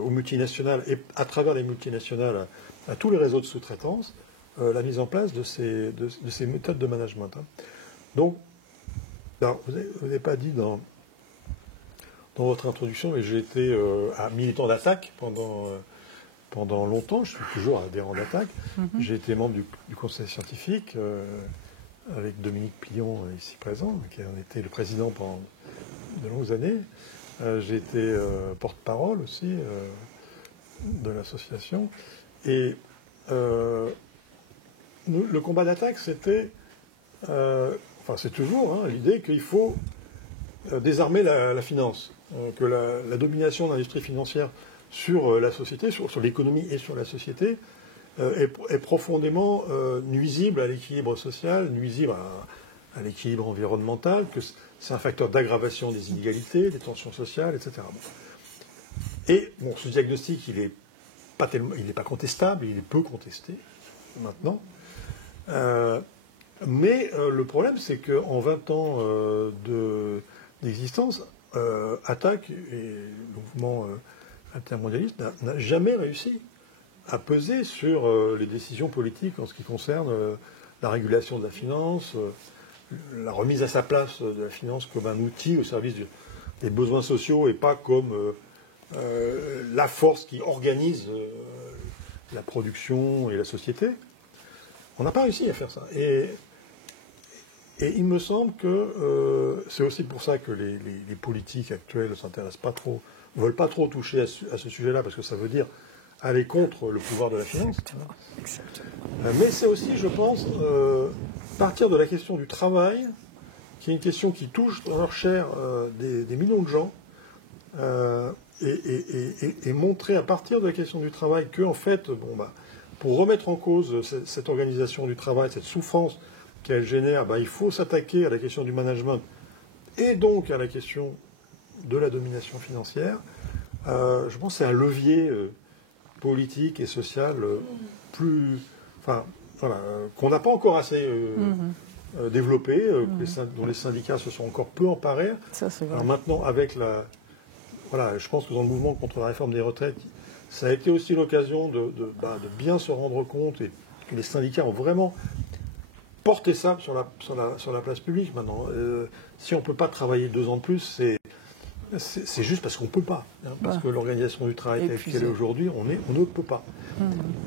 multinationales, et à travers les multinationales, à tous les réseaux de sous-traitance, la mise en place de ces méthodes de management. Hein. Donc, vous n'avez pas dit dans votre introduction, mais j'ai été militant d'Attac pendant longtemps. Je suis toujours adhérent d'Attac. J'ai été membre du conseil scientifique avec Dominique Pillon, ici présent, qui en était le président pendant de longues années. J'ai été porte-parole aussi de l'association. Et le combat d'Attac, c'était, c'est toujours l'idée qu'il faut désarmer la finance, que la domination de l'industrie financière sur la société, sur l'économie et sur la société, est profondément nuisible à l'équilibre social, nuisible à l'équilibre environnemental, que c'est un facteur d'aggravation des inégalités, des tensions sociales, etc. Et ce diagnostic, il n'est pas contestable, il est peu contesté maintenant. Mais le problème, c'est qu'en 20 ans d'existence, Attac et le mouvement intermondialiste n'a jamais réussi à peser sur les décisions politiques en ce qui concerne la régulation de la finance, la remise à sa place de la finance comme un outil au service des besoins sociaux et pas comme la force qui organise la production et la société. On n'a pas réussi à faire ça. Et il me semble que c'est aussi pour ça que les politiques actuelles ne s'intéressent pas trop, ne veulent pas trop toucher à ce sujet-là, parce que ça veut dire aller contre le pouvoir de la finance. Mais c'est aussi, je pense, partir de la question du travail, qui est une question qui touche dans leur chair des millions de gens, et montrer à partir de la question du travail que, en fait, pour remettre en cause cette organisation du travail, cette souffrance qu'elle génère, il faut s'attaquer à la question du management et donc à la question de la domination financière. Je pense que c'est un levier politique et social plus, enfin, voilà, qu'on n'a pas encore assez développé, dont les syndicats se sont encore peu emparés. Ça, c'est vrai. Alors maintenant, avec voilà, je pense que dans le mouvement contre la réforme des retraites, ça a été aussi l'occasion de bien se rendre compte, et que les syndicats ont vraiment porté ça sur la place publique maintenant. Si on ne peut pas travailler 2 ans de plus, c'est juste parce qu'on ne peut pas. Parce que l'organisation du travail telle qu'elle est aujourd'hui, on ne peut pas.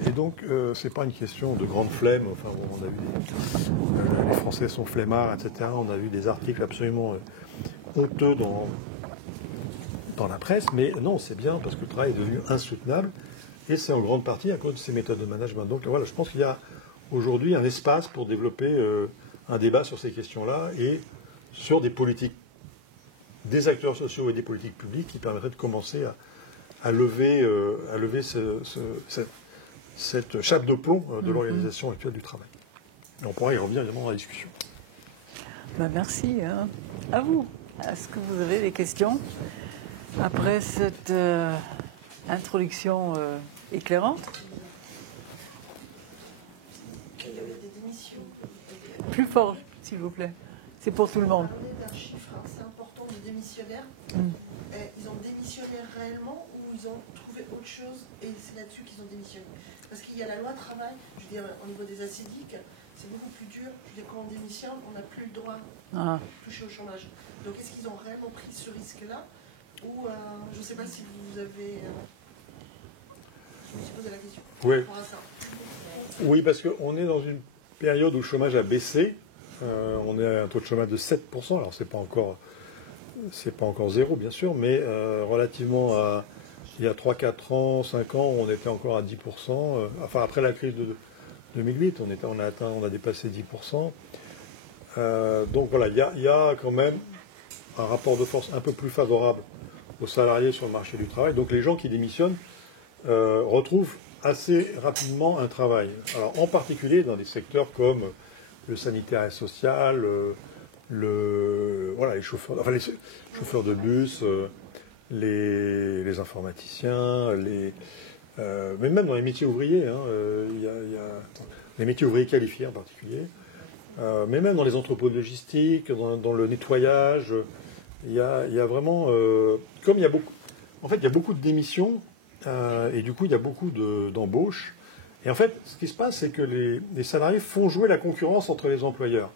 Et donc, ce n'est pas une question de grande flemme. Enfin, bon, on a vu les Français sont flemmards, etc. On a vu des articles absolument honteux dans la presse. Mais non, c'est bien parce que le travail est devenu insoutenable. Et c'est en grande partie à cause de ces méthodes de management. Donc voilà, je pense qu'il y a aujourd'hui un espace pour développer un débat sur ces questions-là et sur des politiques, des acteurs sociaux et des politiques publiques qui permettraient de commencer à lever cette chape de plomb de l'organisation actuelle du travail. Et on pourra y revenir évidemment dans la discussion. Merci. À vous. Est-ce que vous avez des questions après cette introduction éclairante? Il y avait des démissions. Plus fort, s'il vous plaît. C'est pour tout le monde. On parlait d'un chiffre assez important de démissionnaires. Ils ont démissionné réellement ou ils ont trouvé autre chose et c'est là-dessus qu'ils ont démissionné? Parce qu'il y a la loi travail, je veux dire, au niveau des ACDIC, c'est beaucoup plus dur. Je veux dire, quand on démissionne, on n'a plus le droit de toucher au chômage. Donc est-ce qu'ils ont réellement pris ce risque-là? Ou je ne sais pas si vous avez... je me suis posé la question. Oui. Par rapport à ça. Oui, parce qu'on est dans une période où le chômage a baissé. On est à un taux de chômage de 7%. Alors, c'est pas encore zéro, bien sûr, mais relativement à il y a 3, 4 ans, 5 ans, on était encore à 10%. Enfin, après la crise de 2008, on a dépassé 10%. Donc voilà, il y a quand même un rapport de force un peu plus favorable aux salariés sur le marché du travail. Donc les gens qui démissionnent retrouvent assez rapidement un travail. Alors en particulier dans des secteurs comme le sanitaire et social, les chauffeurs de bus, les informaticiens, mais même dans les métiers ouvriers, il y a les métiers ouvriers qualifiés en particulier, mais même dans les entrepôts de logistique, dans le nettoyage, il y a vraiment, comme il y a beaucoup, en fait, il y a beaucoup de démissions et du coup il y a beaucoup d'embauches. Et en fait, ce qui se passe, c'est que les salariés font jouer la concurrence entre les employeurs.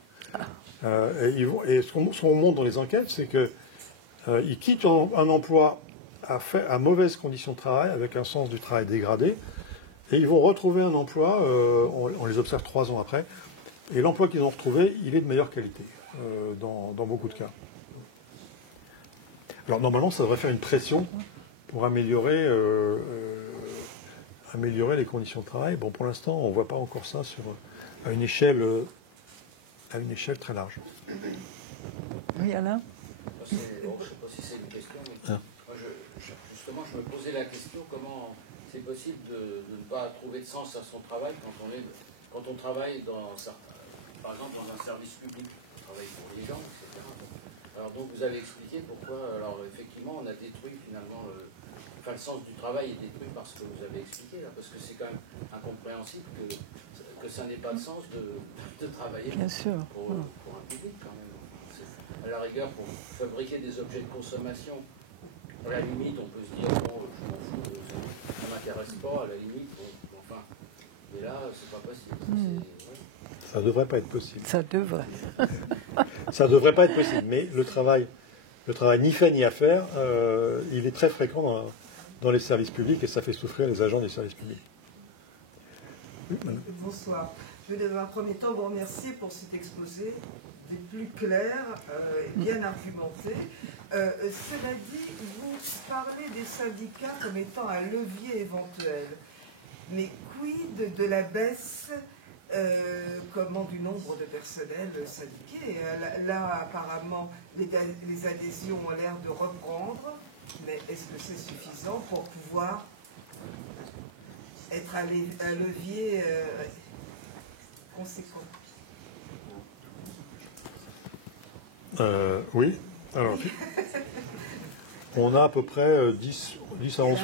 Et ce qu'on montre dans les enquêtes, c'est qu'ils quittent un emploi à mauvaises conditions de travail, avec un sens du travail dégradé, et ils vont retrouver un emploi, on les observe 3 ans après, et l'emploi qu'ils ont retrouvé, il est de meilleure qualité, dans beaucoup de cas. Alors normalement, ça devrait faire une pression pour améliorer les conditions de travail. Bon, pour l'instant, on ne voit pas encore ça à une échelle très large. Oui, Alain? Je ne sais pas si c'est une question, mais moi, justement, je me posais la question comment c'est possible de ne pas trouver de sens à son travail quand on travaille par exemple dans un service public, on travaille pour les gens, etc. Alors donc vous avez expliqué pourquoi, alors effectivement, on a détruit finalement le sens du travail est détruit par ce que vous avez expliqué, là, parce que c'est quand même incompréhensible que ça n'ait pas de sens de travailler pour un public quand même. À la rigueur, pour fabriquer des objets de consommation, à la limite, on peut se dire, bon, je m'en fous, ça ne m'intéresse pas, à la limite, enfin, mais là, c'est pas possible. Ça ne devrait pas être possible. Ça devrait. Ça ne devrait pas être possible, mais le travail ni fait ni à faire, il est très fréquent dans les services publics et ça fait souffrir les agents des services publics. Bonsoir. Je vais dans un premier temps vous remercier pour cet exposé des plus clairs et bien argumenté. Cela dit, vous parlez des syndicats comme étant un levier éventuel. Mais quid de la baisse du nombre de personnels syndiqués? Là, apparemment, les adhésions ont l'air de reprendre, mais est-ce que c'est suffisant pour pouvoir être un levier conséquent? Oui. Alors, on a à peu près 10 à 11.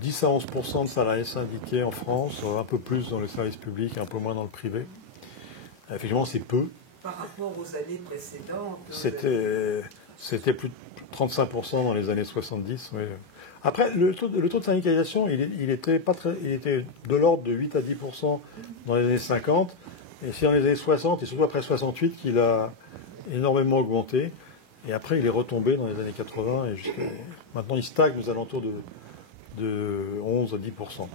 10 à 11% de salariés syndiqués en France, un peu plus dans le service public, un peu moins dans le privé. Effectivement, c'est peu. Par rapport aux années précédentes. C'était plus de 35% dans les années 70. Oui. Après, le taux de syndicalisation, il était de l'ordre de 8 à 10% dans les années 50. Et c'est dans les années 60, et surtout après 68, qu'il a énormément augmenté. Et après, il est retombé dans les années 80. Et maintenant, il stagne aux alentours de 11 à 10%.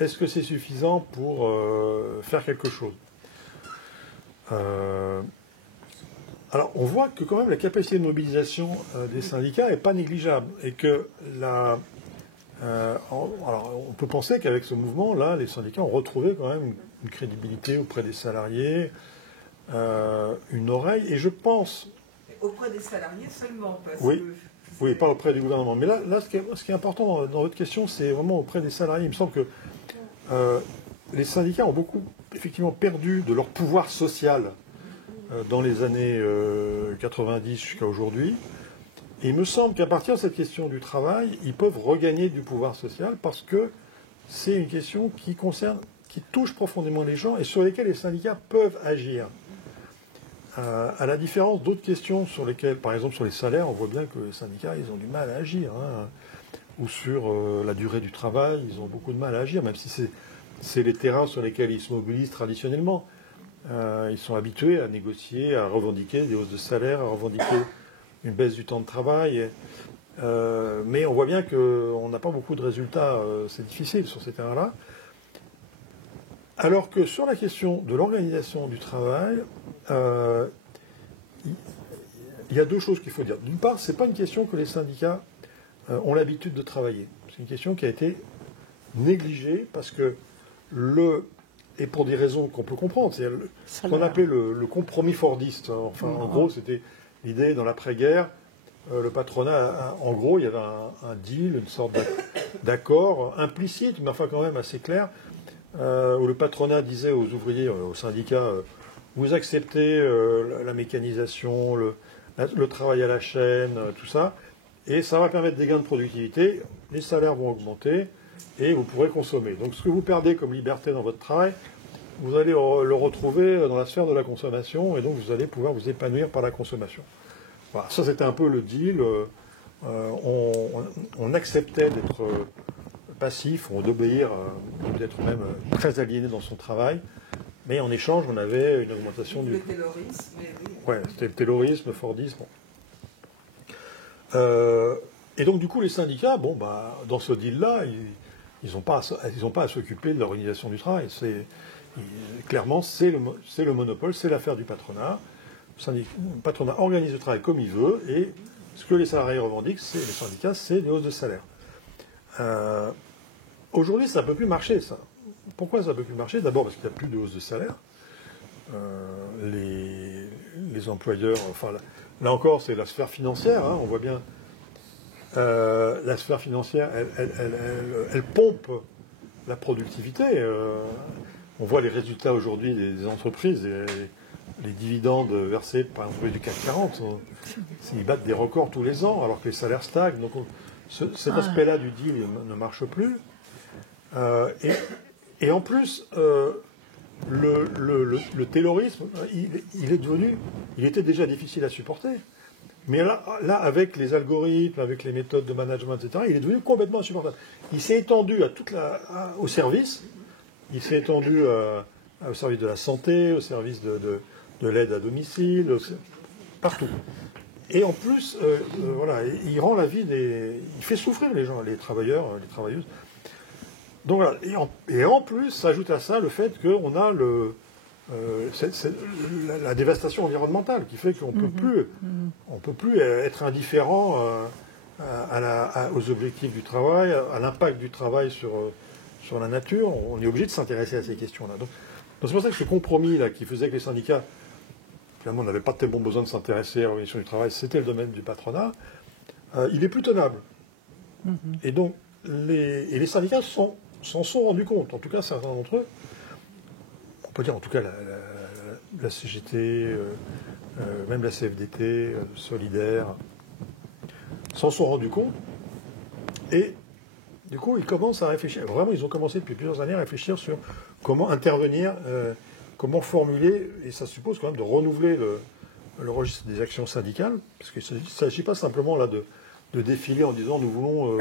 Est-ce que c'est suffisant pour faire quelque chose ? Alors, on voit que quand même la capacité de mobilisation des syndicats n'est pas négligeable. Et que alors, on peut penser qu'avec ce mouvement-là, les syndicats ont retrouvé quand même une crédibilité auprès des salariés, une oreille. Et je pense... Auprès des salariés seulement, parce oui. que... Oui, pas auprès du gouvernement. Mais là ce qui est important dans votre question, c'est vraiment auprès des salariés. Il me semble que les syndicats ont beaucoup, effectivement, perdu de leur pouvoir social dans les années 90 jusqu'à aujourd'hui. Et il me semble qu'à partir de cette question du travail, ils peuvent regagner du pouvoir social parce que c'est une question qui touche profondément les gens et sur lesquelles les syndicats peuvent agir. À la différence d'autres questions sur lesquelles, par exemple sur les salaires, on voit bien que les syndicats, ils ont du mal à agir. Ou sur la durée du travail, ils ont beaucoup de mal à agir, même si c'est les terrains sur lesquels ils se mobilisent traditionnellement. Ils sont habitués à négocier, à revendiquer des hausses de salaire, à revendiquer une baisse du temps de travail. Mais on voit bien qu'on n'a pas beaucoup de résultats, c'est difficile sur ces terrains-là. Alors que sur la question de l'organisation du travail, il y a deux choses qu'il faut dire. D'une part, ce n'est pas une question que les syndicats ont l'habitude de travailler. C'est une question qui a été négligée parce que et pour des raisons qu'on peut comprendre, c'est ce qu'on appelait le compromis fordiste. Enfin, en gros, c'était l'idée dans l'après-guerre, le patronat, en gros, il y avait un deal, une sorte d'accord implicite, mais enfin quand même assez clair, où le patronat disait aux ouvriers, aux syndicats, vous acceptez la mécanisation, le travail à la chaîne, tout ça, et ça va permettre des gains de productivité, les salaires vont augmenter, et vous pourrez consommer. Donc ce que vous perdez comme liberté dans votre travail, vous allez le retrouver dans la sphère de la consommation, et donc vous allez pouvoir vous épanouir par la consommation. Voilà, ça c'était un peu le deal. On acceptait d'être passif, d'obéir, d'être même très aliéné dans son travail, mais en échange, on avait une augmentation du... Le taylorisme, mais oui. Ouais, c'était le taylorisme, le fordisme. Et donc, du coup, les syndicats, dans ce deal-là, ils n'ont pas à s'occuper de l'organisation du travail. Clairement, c'est le monopole, c'est l'affaire du patronat. Le patronat organise le travail comme il veut, et ce que les salariés revendiquent, les syndicats, c'est des hausses de salaire. Aujourd'hui, ça ne peut plus marcher, ça. Pourquoi ça ne peut plus marcher ? D'abord parce qu'il n'y a plus de hausse de salaire. Les employeurs, enfin là encore, c'est la sphère financière, on voit bien. La sphère financière, elle pompe la productivité. On voit les résultats aujourd'hui des entreprises, les dividendes versés par l'entreprise du CAC 40. Ils battent des records tous les ans, alors que les salaires stagnent. Donc cet aspect-là du deal ne marche plus. Et en plus, le taylorisme, il était déjà difficile à supporter. Mais là, avec les algorithmes, avec les méthodes de management, etc., il est devenu complètement insupportable. Il s'est étendu au service. Il s'est étendu au service de la santé, au service de l'aide à domicile, partout. Et en plus, il rend la vie il fait souffrir les gens, les travailleurs, les travailleuses. Donc voilà. Et en plus, s'ajoute à ça le fait qu'on a la dévastation environnementale qui fait qu'on peut plus être indifférent aux objectifs du travail, à l'impact du travail sur la nature. On est obligé de s'intéresser à ces questions-là. Donc c'est pour ça que ce compromis-là qui faisait que les syndicats, finalement, n'avaient pas tellement besoin de s'intéresser à l'organisation du travail, c'était le domaine du patronat, il est plus tenable. Et donc, les syndicats s'en sont rendus compte, en tout cas certains d'entre eux. On peut dire en tout cas la CGT, même la CFDT, Solidaire, s'en sont rendus compte et du coup, ils commencent à réfléchir. Vraiment, ils ont commencé depuis plusieurs années à réfléchir sur comment intervenir, comment formuler, et ça suppose quand même de renouveler le registre des actions syndicales, parce qu'il ne s'agit pas simplement là de défiler en disant nous voulons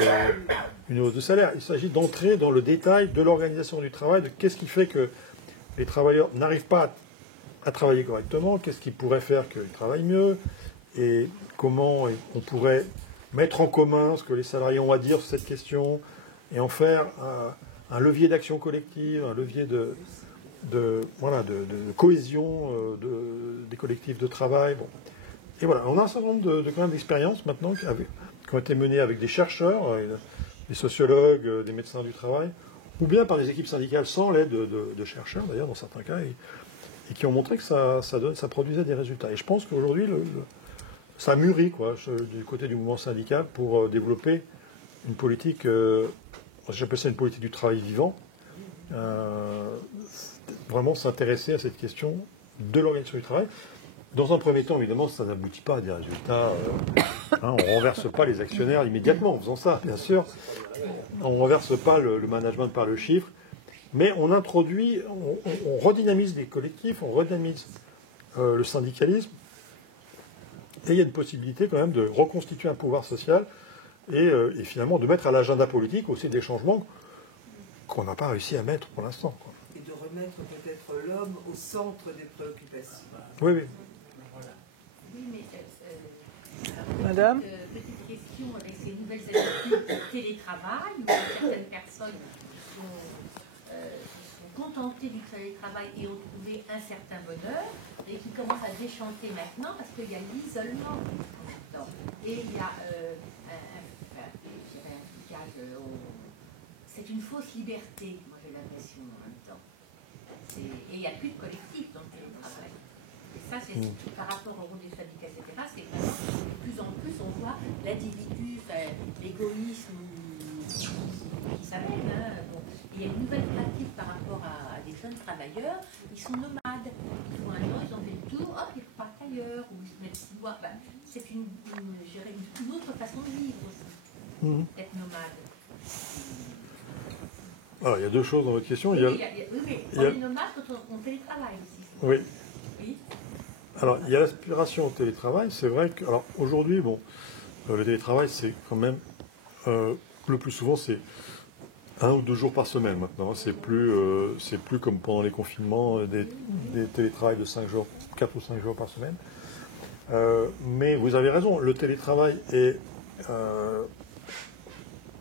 une hausse de salaire. Il s'agit d'entrer dans le détail de l'organisation du travail, de qu'est-ce qui fait que les travailleurs n'arrivent pas à travailler correctement, qu'est-ce qui pourrait faire qu'ils travaillent mieux, et comment on pourrait mettre en commun ce que les salariés ont à dire sur cette question, et en faire un levier d'action collective, un levier de cohésion des collectifs de travail. Bon. Et voilà, on a un certain nombre quand même d'expériences maintenant qui ont été menées avec des chercheurs, des sociologues, des médecins du travail, ou bien par des équipes syndicales sans l'aide de chercheurs, d'ailleurs, dans certains cas, et qui ont montré que ça produisait des résultats. Et je pense qu'aujourd'hui, ça mûrit quoi, du côté du mouvement syndical pour développer une politique, j'appelle ça une politique du travail vivant, vraiment s'intéresser à cette question de l'organisation du travail. Dans un premier temps, évidemment, ça n'aboutit pas à des résultats. On ne renverse pas les actionnaires immédiatement en faisant ça, bien sûr. On ne renverse pas le management par le chiffre. Mais on introduit, on redynamise les collectifs, on redynamise le syndicalisme. Et il y a une possibilité quand même de reconstituer un pouvoir social et finalement de mettre à l'agenda politique aussi des changements qu'on n'a pas réussi à mettre pour l'instant. Et de remettre peut-être l'homme au centre des préoccupations. Oui, oui. Oui, mais Madame petite question avec ces nouvelles habitudes de télétravail, où certaines personnes sont contentées du télétravail et ont trouvé un certain bonheur, et qui commencent à déchanter maintenant parce qu'il y a l'isolement. Et il y a c'est une fausse liberté, moi j'ai l'impression en même temps. Et il n'y a plus de collectif dans le télétravail. Et ça, c'est par rapport au rôle des syndicats, etc. C'est vraiment de plus en plus, on voit l'individu, l'égoïsme qui s'amène. Bon. Il y a une nouvelle pratique par rapport à des jeunes travailleurs. Ils sont nomades. Ils font un an, ils ont fait le tour, hop, ils repartent ailleurs, ou ils se mettent 6 mois. Ben, c'est une autre façon de vivre aussi, d'être nomade. Alors, il y a deux choses dans votre question. Oui, mais on est nomade quand on télétravaille aussi. Oui. Oui. Alors, il y a l'aspiration au télétravail. C'est vrai que, alors aujourd'hui, bon, le télétravail, c'est quand même, le plus souvent, c'est 1 ou 2 jours par semaine maintenant. C'est plus comme pendant les confinements, des télétravails de 5 jours, 4 ou 5 jours par semaine. Mais vous avez raison, le télétravail est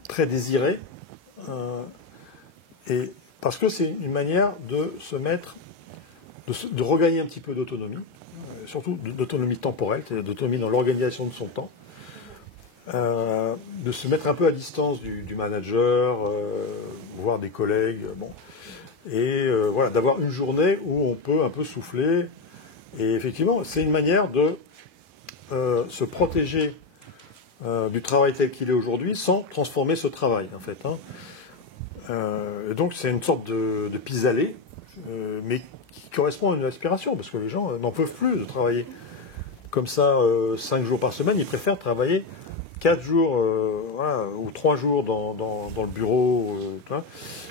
très désiré. Et parce que c'est une manière de se mettre, de regagner un petit peu d'autonomie, surtout d'autonomie temporelle, c'est-à-dire d'autonomie dans l'organisation de son temps, de se mettre un peu à distance du manager, voire des collègues, bon, et voilà, d'avoir une journée où on peut un peu souffler. Et effectivement, c'est une manière de se protéger du travail tel qu'il est aujourd'hui sans transformer ce travail, en fait. Et donc c'est une sorte de pis-aller, mais qui correspond à une aspiration, parce que les gens n'en peuvent plus de travailler comme ça 5 jours par semaine. Ils préfèrent travailler 4 jours ou 3 jours dans le bureau,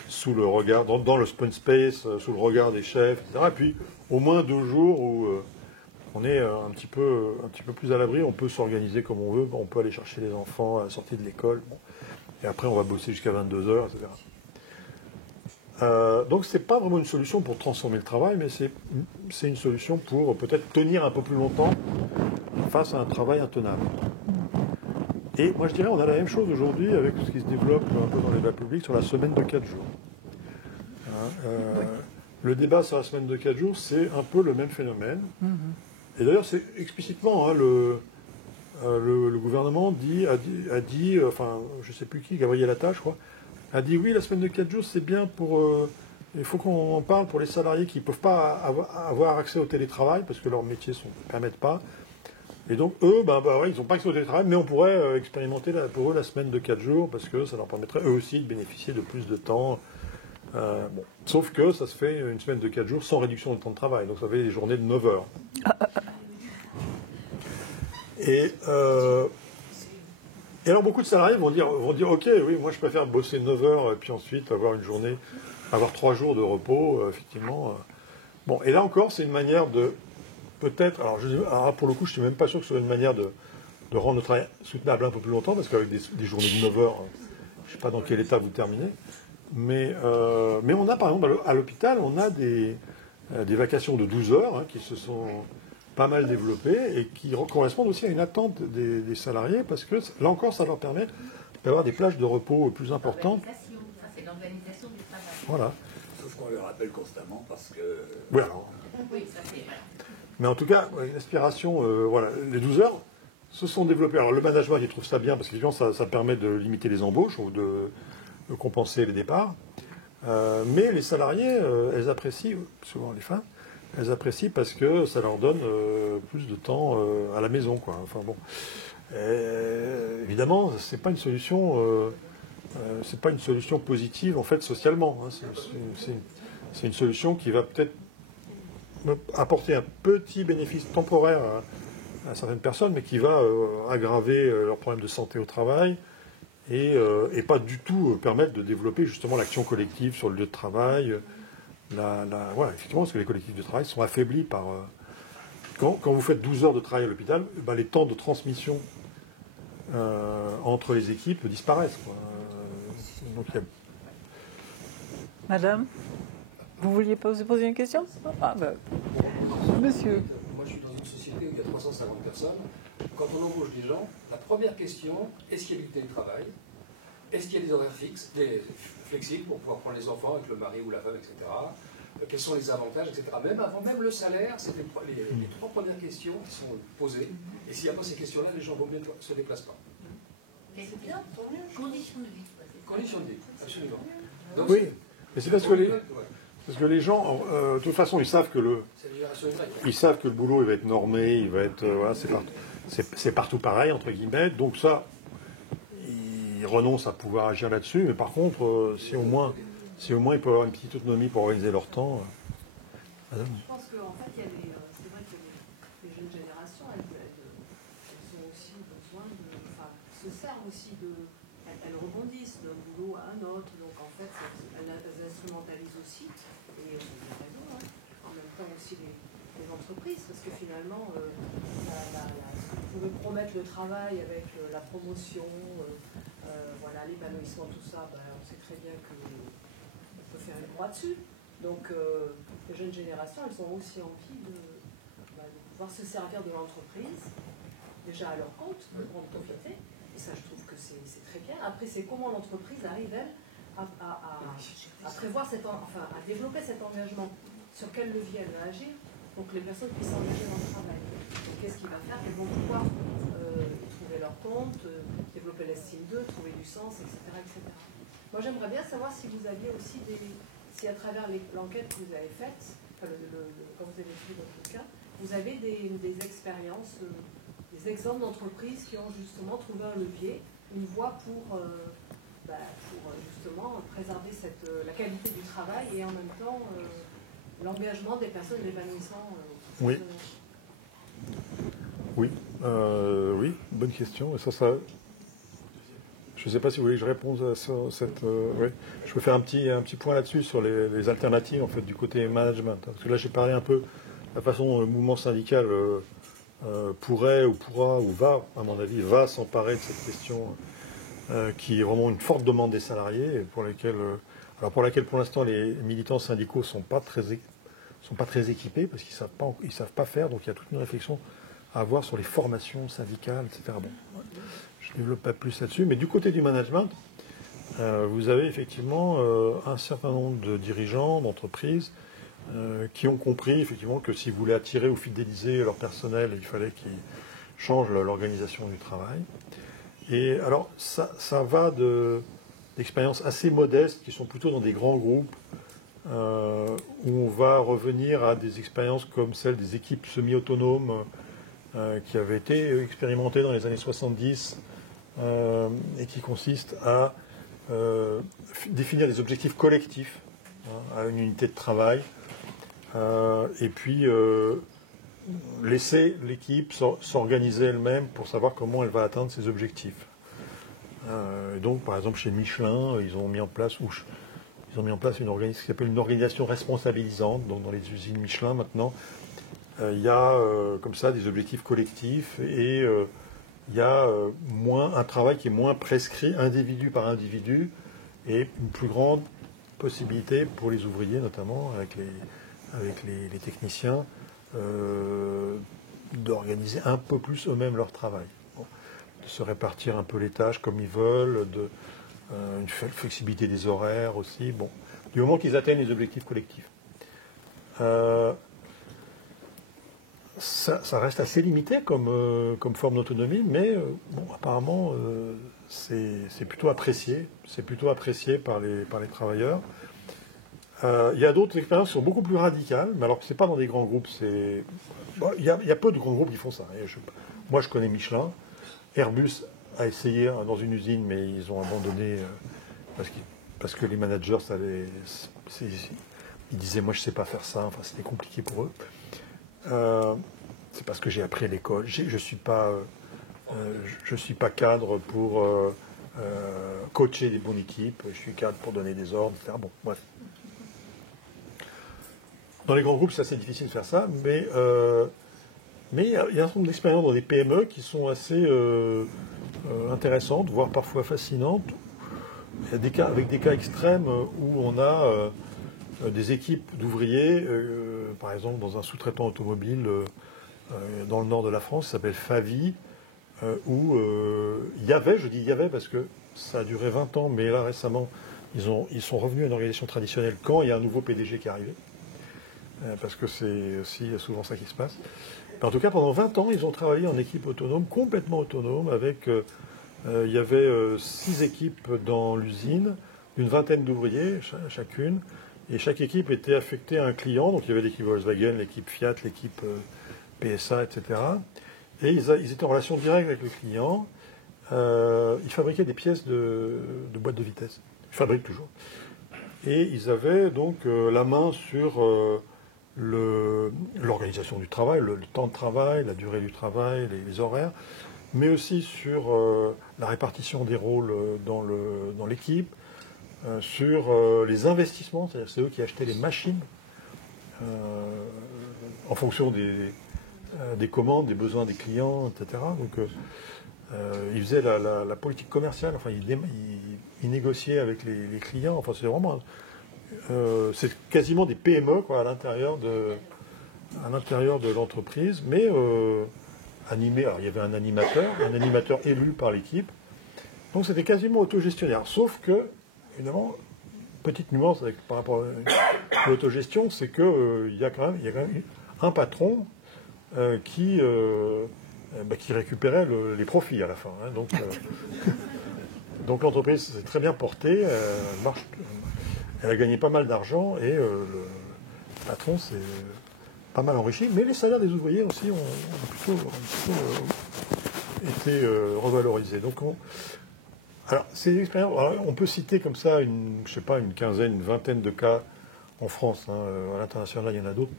sous le regard, dans le open space, sous le regard des chefs, etc. Et puis au moins 2 jours où on est un petit peu plus à l'abri, on peut s'organiser comme on veut, on peut aller chercher les enfants à la sortie de l'école, bon. Et après on va bosser jusqu'à 22h, etc. Donc ce n'est pas vraiment une solution pour transformer le travail, mais c'est une solution pour peut-être tenir un peu plus longtemps face à un travail intenable. Et moi je dirais on a la même chose aujourd'hui avec ce qui se développe un peu dans les débats publics sur la semaine de 4 jours. Le débat sur la semaine de 4 jours, c'est un peu le même phénomène. Et d'ailleurs c'est explicitement le gouvernement a dit, enfin je ne sais plus qui, Gabriel Attal je crois, a dit oui, la semaine de 4 jours, c'est bien pour... il faut qu'on en parle pour les salariés qui ne peuvent pas avoir accès au télétravail, parce que leurs métiers ne permettent pas. Et donc, eux, ouais, ils n'ont pas accès au télétravail, mais on pourrait expérimenter pour eux la semaine de 4 jours, parce que ça leur permettrait eux aussi de bénéficier de plus de temps. Bon. Sauf que ça se fait une semaine de 4 jours sans réduction de temps de travail, donc ça fait des journées de 9 heures. Et alors beaucoup de salariés vont dire ok, oui, moi je préfère bosser 9 heures et puis ensuite avoir une journée, avoir 3 jours de repos, effectivement. Bon, et là encore, c'est une manière de peut-être, alors pour le coup, je suis même pas sûr que ce soit une manière de rendre le travail soutenable un peu plus longtemps, parce qu'avec des journées de 9 heures, je ne sais pas dans quel état vous terminez, mais on a par exemple à l'hôpital, on a des vacations de 12 heures qui se sont pas mal développées et qui correspondent aussi à une attente des salariés, parce que là encore, ça leur permet d'avoir des plages de repos plus importantes. Ça, c'est l'organisation du travail. Voilà. Sauf qu'on le rappelle constamment parce que... Oui, alors. Oui, ça c'est... Mais en tout cas, une aspiration, voilà, les 12 heures se sont développées. Alors le management, il trouve ça bien, parce que ça permet de limiter les embauches ou de compenser les départs. Mais les salariés, elles apprécient, souvent les femmes, elles apprécient parce que ça leur donne plus de temps à la maison, quoi. Enfin bon. Évidemment, c'est pas une solution positive en fait socialement. Hein. C'est une solution qui va peut-être apporter un petit bénéfice temporaire à certaines personnes, mais qui va aggraver leurs problèmes de santé au travail et pas du tout permettre de développer justement l'action collective sur le lieu de travail. Voilà, effectivement, parce que les collectifs de travail sont affaiblis par... Quand vous faites 12 heures de travail à l'hôpital, les temps de transmission entre les équipes disparaissent, quoi. Donc, Madame, vous vouliez poser une question? Monsieur. Moi, je suis dans une société où il y a 350 personnes. Quand on embauche des gens, la première question, est-ce qu'il y a du télétravail? Est-ce qu'il y a des horaires fixes, flexibles pour pouvoir prendre les enfants avec le mari ou la femme, etc. Quels sont les avantages, etc. Même avant même le salaire, c'est les 3 premières questions qui sont posées. Et s'il n'y a pas ces questions-là, les gens ne se déplacent pas. C'est bien, tant mieux. Conditions de vie. Conditions de vie, absolument. Donc, oui, mais c'est parce que les gens, de toute façon, ils savent que le boulot il va être normé, il va être, voilà, c'est partout pareil entre guillemets. Donc ça, ils renoncent à pouvoir agir là-dessus. Mais par contre, si au moins ils peuvent avoir une petite autonomie pour organiser leur temps. Je pense qu'en fait, c'est vrai que les jeunes générations, elles ont aussi besoin se servent aussi elles rebondissent d'un boulot à un autre, donc en fait, elles instrumentalisent aussi, et vous avez raison, hein, en même temps aussi les entreprises, parce que finalement, vous pouvez promettre le travail avec la promotion, voilà, l'épanouissement, tout ça, on sait très bien qu'on peut faire une croix dessus. Donc, les jeunes générations, elles ont aussi envie de pouvoir se servir de l'entreprise, déjà à leur compte, pour en profiter. Et ça, je trouve que c'est très bien. Après, c'est comment l'entreprise arrive, elle, à prévoir à développer cet engagement. Sur quel levier elle va agir. Donc, les personnes qui s'engagent dans le travail. Qu'est-ce qu'il va faire? Elles vont pouvoir trouver leur compte, développer l'estime d'eux, trouver du sens, etc., etc. Moi, j'aimerais bien savoir si vous aviez aussi si à travers l'enquête que vous avez faite, quand vous avez écrit votre cas, vous avez des expériences, des exemples d'entreprises qui ont justement trouvé un levier, une voie pour justement préserver la qualité du travail et en même temps l'engagement des personnes, l'épanouissement. Oui. Oui, bonne question. Je ne sais pas si vous voulez que je réponde à cette... oui. Je peux faire un petit point là-dessus sur les alternatives en fait, du côté management. Parce que là, j'ai parlé un peu de la façon dont le mouvement syndical pourrait ou pourra ou va, à mon avis, s'emparer de cette question qui est vraiment une forte demande des salariés et pour laquelle pour l'instant les militants syndicaux sont pas très équipés parce qu'ils savent pas faire. Donc il y a toute une réflexion à avoir sur les formations syndicales, etc. Bon, je ne développe pas plus là-dessus, mais du côté du management, vous avez effectivement un certain nombre de dirigeants d'entreprises qui ont compris effectivement que s'ils voulaient attirer ou fidéliser leur personnel, il fallait qu'ils changent l'organisation du travail. Et alors, ça va d'expériences assez modestes qui sont plutôt dans des grands groupes où on va revenir à des expériences comme celle des équipes semi-autonomes qui avaient été expérimentées dans les années 70 et qui consistent à définir des objectifs collectifs à une unité de travail et puis laisser l'équipe s'organiser elle-même pour savoir comment elle va atteindre ses objectifs. Donc, par exemple, chez Michelin, ils ont mis en place ce qui s'appelle une organisation responsabilisante. Donc, dans les usines Michelin, maintenant, il y a comme ça des objectifs collectifs et il y a un travail qui est moins prescrit individu par individu et une plus grande possibilité pour les ouvriers, notamment avec les techniciens, d'organiser un peu plus eux-mêmes leur travail. Bon, de se répartir un peu les tâches comme ils veulent, une flexibilité des horaires aussi, bon, du moment qu'ils atteignent les objectifs collectifs. Ça reste assez limité comme forme d'autonomie, mais bon, apparemment c'est plutôt apprécié. C'est plutôt apprécié par les travailleurs. Il y a d'autres expériences qui sont beaucoup plus radicales, mais alors que ce n'est pas dans des grands groupes. Il y a peu de grands groupes qui font ça. Moi, je connais Michelin. Airbus a essayé dans une usine, mais ils ont abandonné parce que les managers, ils disaient, moi, je ne sais pas faire ça. Enfin, c'était compliqué pour eux. C'est parce que j'ai appris à l'école. Je ne suis pas cadre pour coacher des bonnes équipes. Je suis cadre pour donner des ordres, etc. Bon, bref. Dans les grands groupes, c'est assez difficile de faire ça, mais il y a un certain nombre d'expériences dans les PME qui sont assez intéressantes, voire parfois fascinantes. Il y a des cas, avec des cas extrêmes où on a des équipes d'ouvriers, par exemple dans un sous-traitant automobile dans le nord de la France, qui s'appelle Favi, où il y avait, je dis il y avait parce que ça a duré 20 ans, mais là récemment, ils sont revenus à une organisation traditionnelle quand il y a un nouveau PDG qui est arrivé. Parce que c'est aussi souvent ça qui se passe. Mais en tout cas, pendant 20 ans, ils ont travaillé en équipe autonome, complètement autonome, avec, il y avait 6 équipes dans l'usine, une vingtaine d'ouvriers chacune, et chaque équipe était affectée à un client, donc il y avait l'équipe Volkswagen, l'équipe Fiat, l'équipe PSA, etc. Et ils étaient en relation directe avec le client, ils fabriquaient des pièces de boîtes de vitesse, ils fabriquent toujours. Et ils avaient donc la main sur l'organisation du travail, le temps de travail, la durée du travail, les horaires, mais aussi sur la répartition des rôles dans l'équipe, sur les investissements, c'est-à-dire c'est eux qui achetaient les machines en fonction des commandes, des besoins des clients, etc. Donc ils faisaient la politique commerciale, enfin ils négociaient avec les clients, enfin c'est vraiment... c'est quasiment des PME quoi, à l'intérieur de l'entreprise, mais animé. Alors il y avait un animateur élu par l'équipe, donc c'était quasiment autogestionnaire. Sauf que, évidemment, petite nuance par rapport à l'autogestion, c'est que il y a quand même un patron qui récupérait les profits à la fin. Hein, donc l'entreprise s'est très bien portée, elle a gagné pas mal d'argent et le patron s'est pas mal enrichi, mais les salaires des ouvriers aussi ont plutôt été revalorisés. Donc alors ces expériences, on peut citer comme ça une quinzaine, une vingtaine de cas en France. Hein, à l'international, il y en a d'autres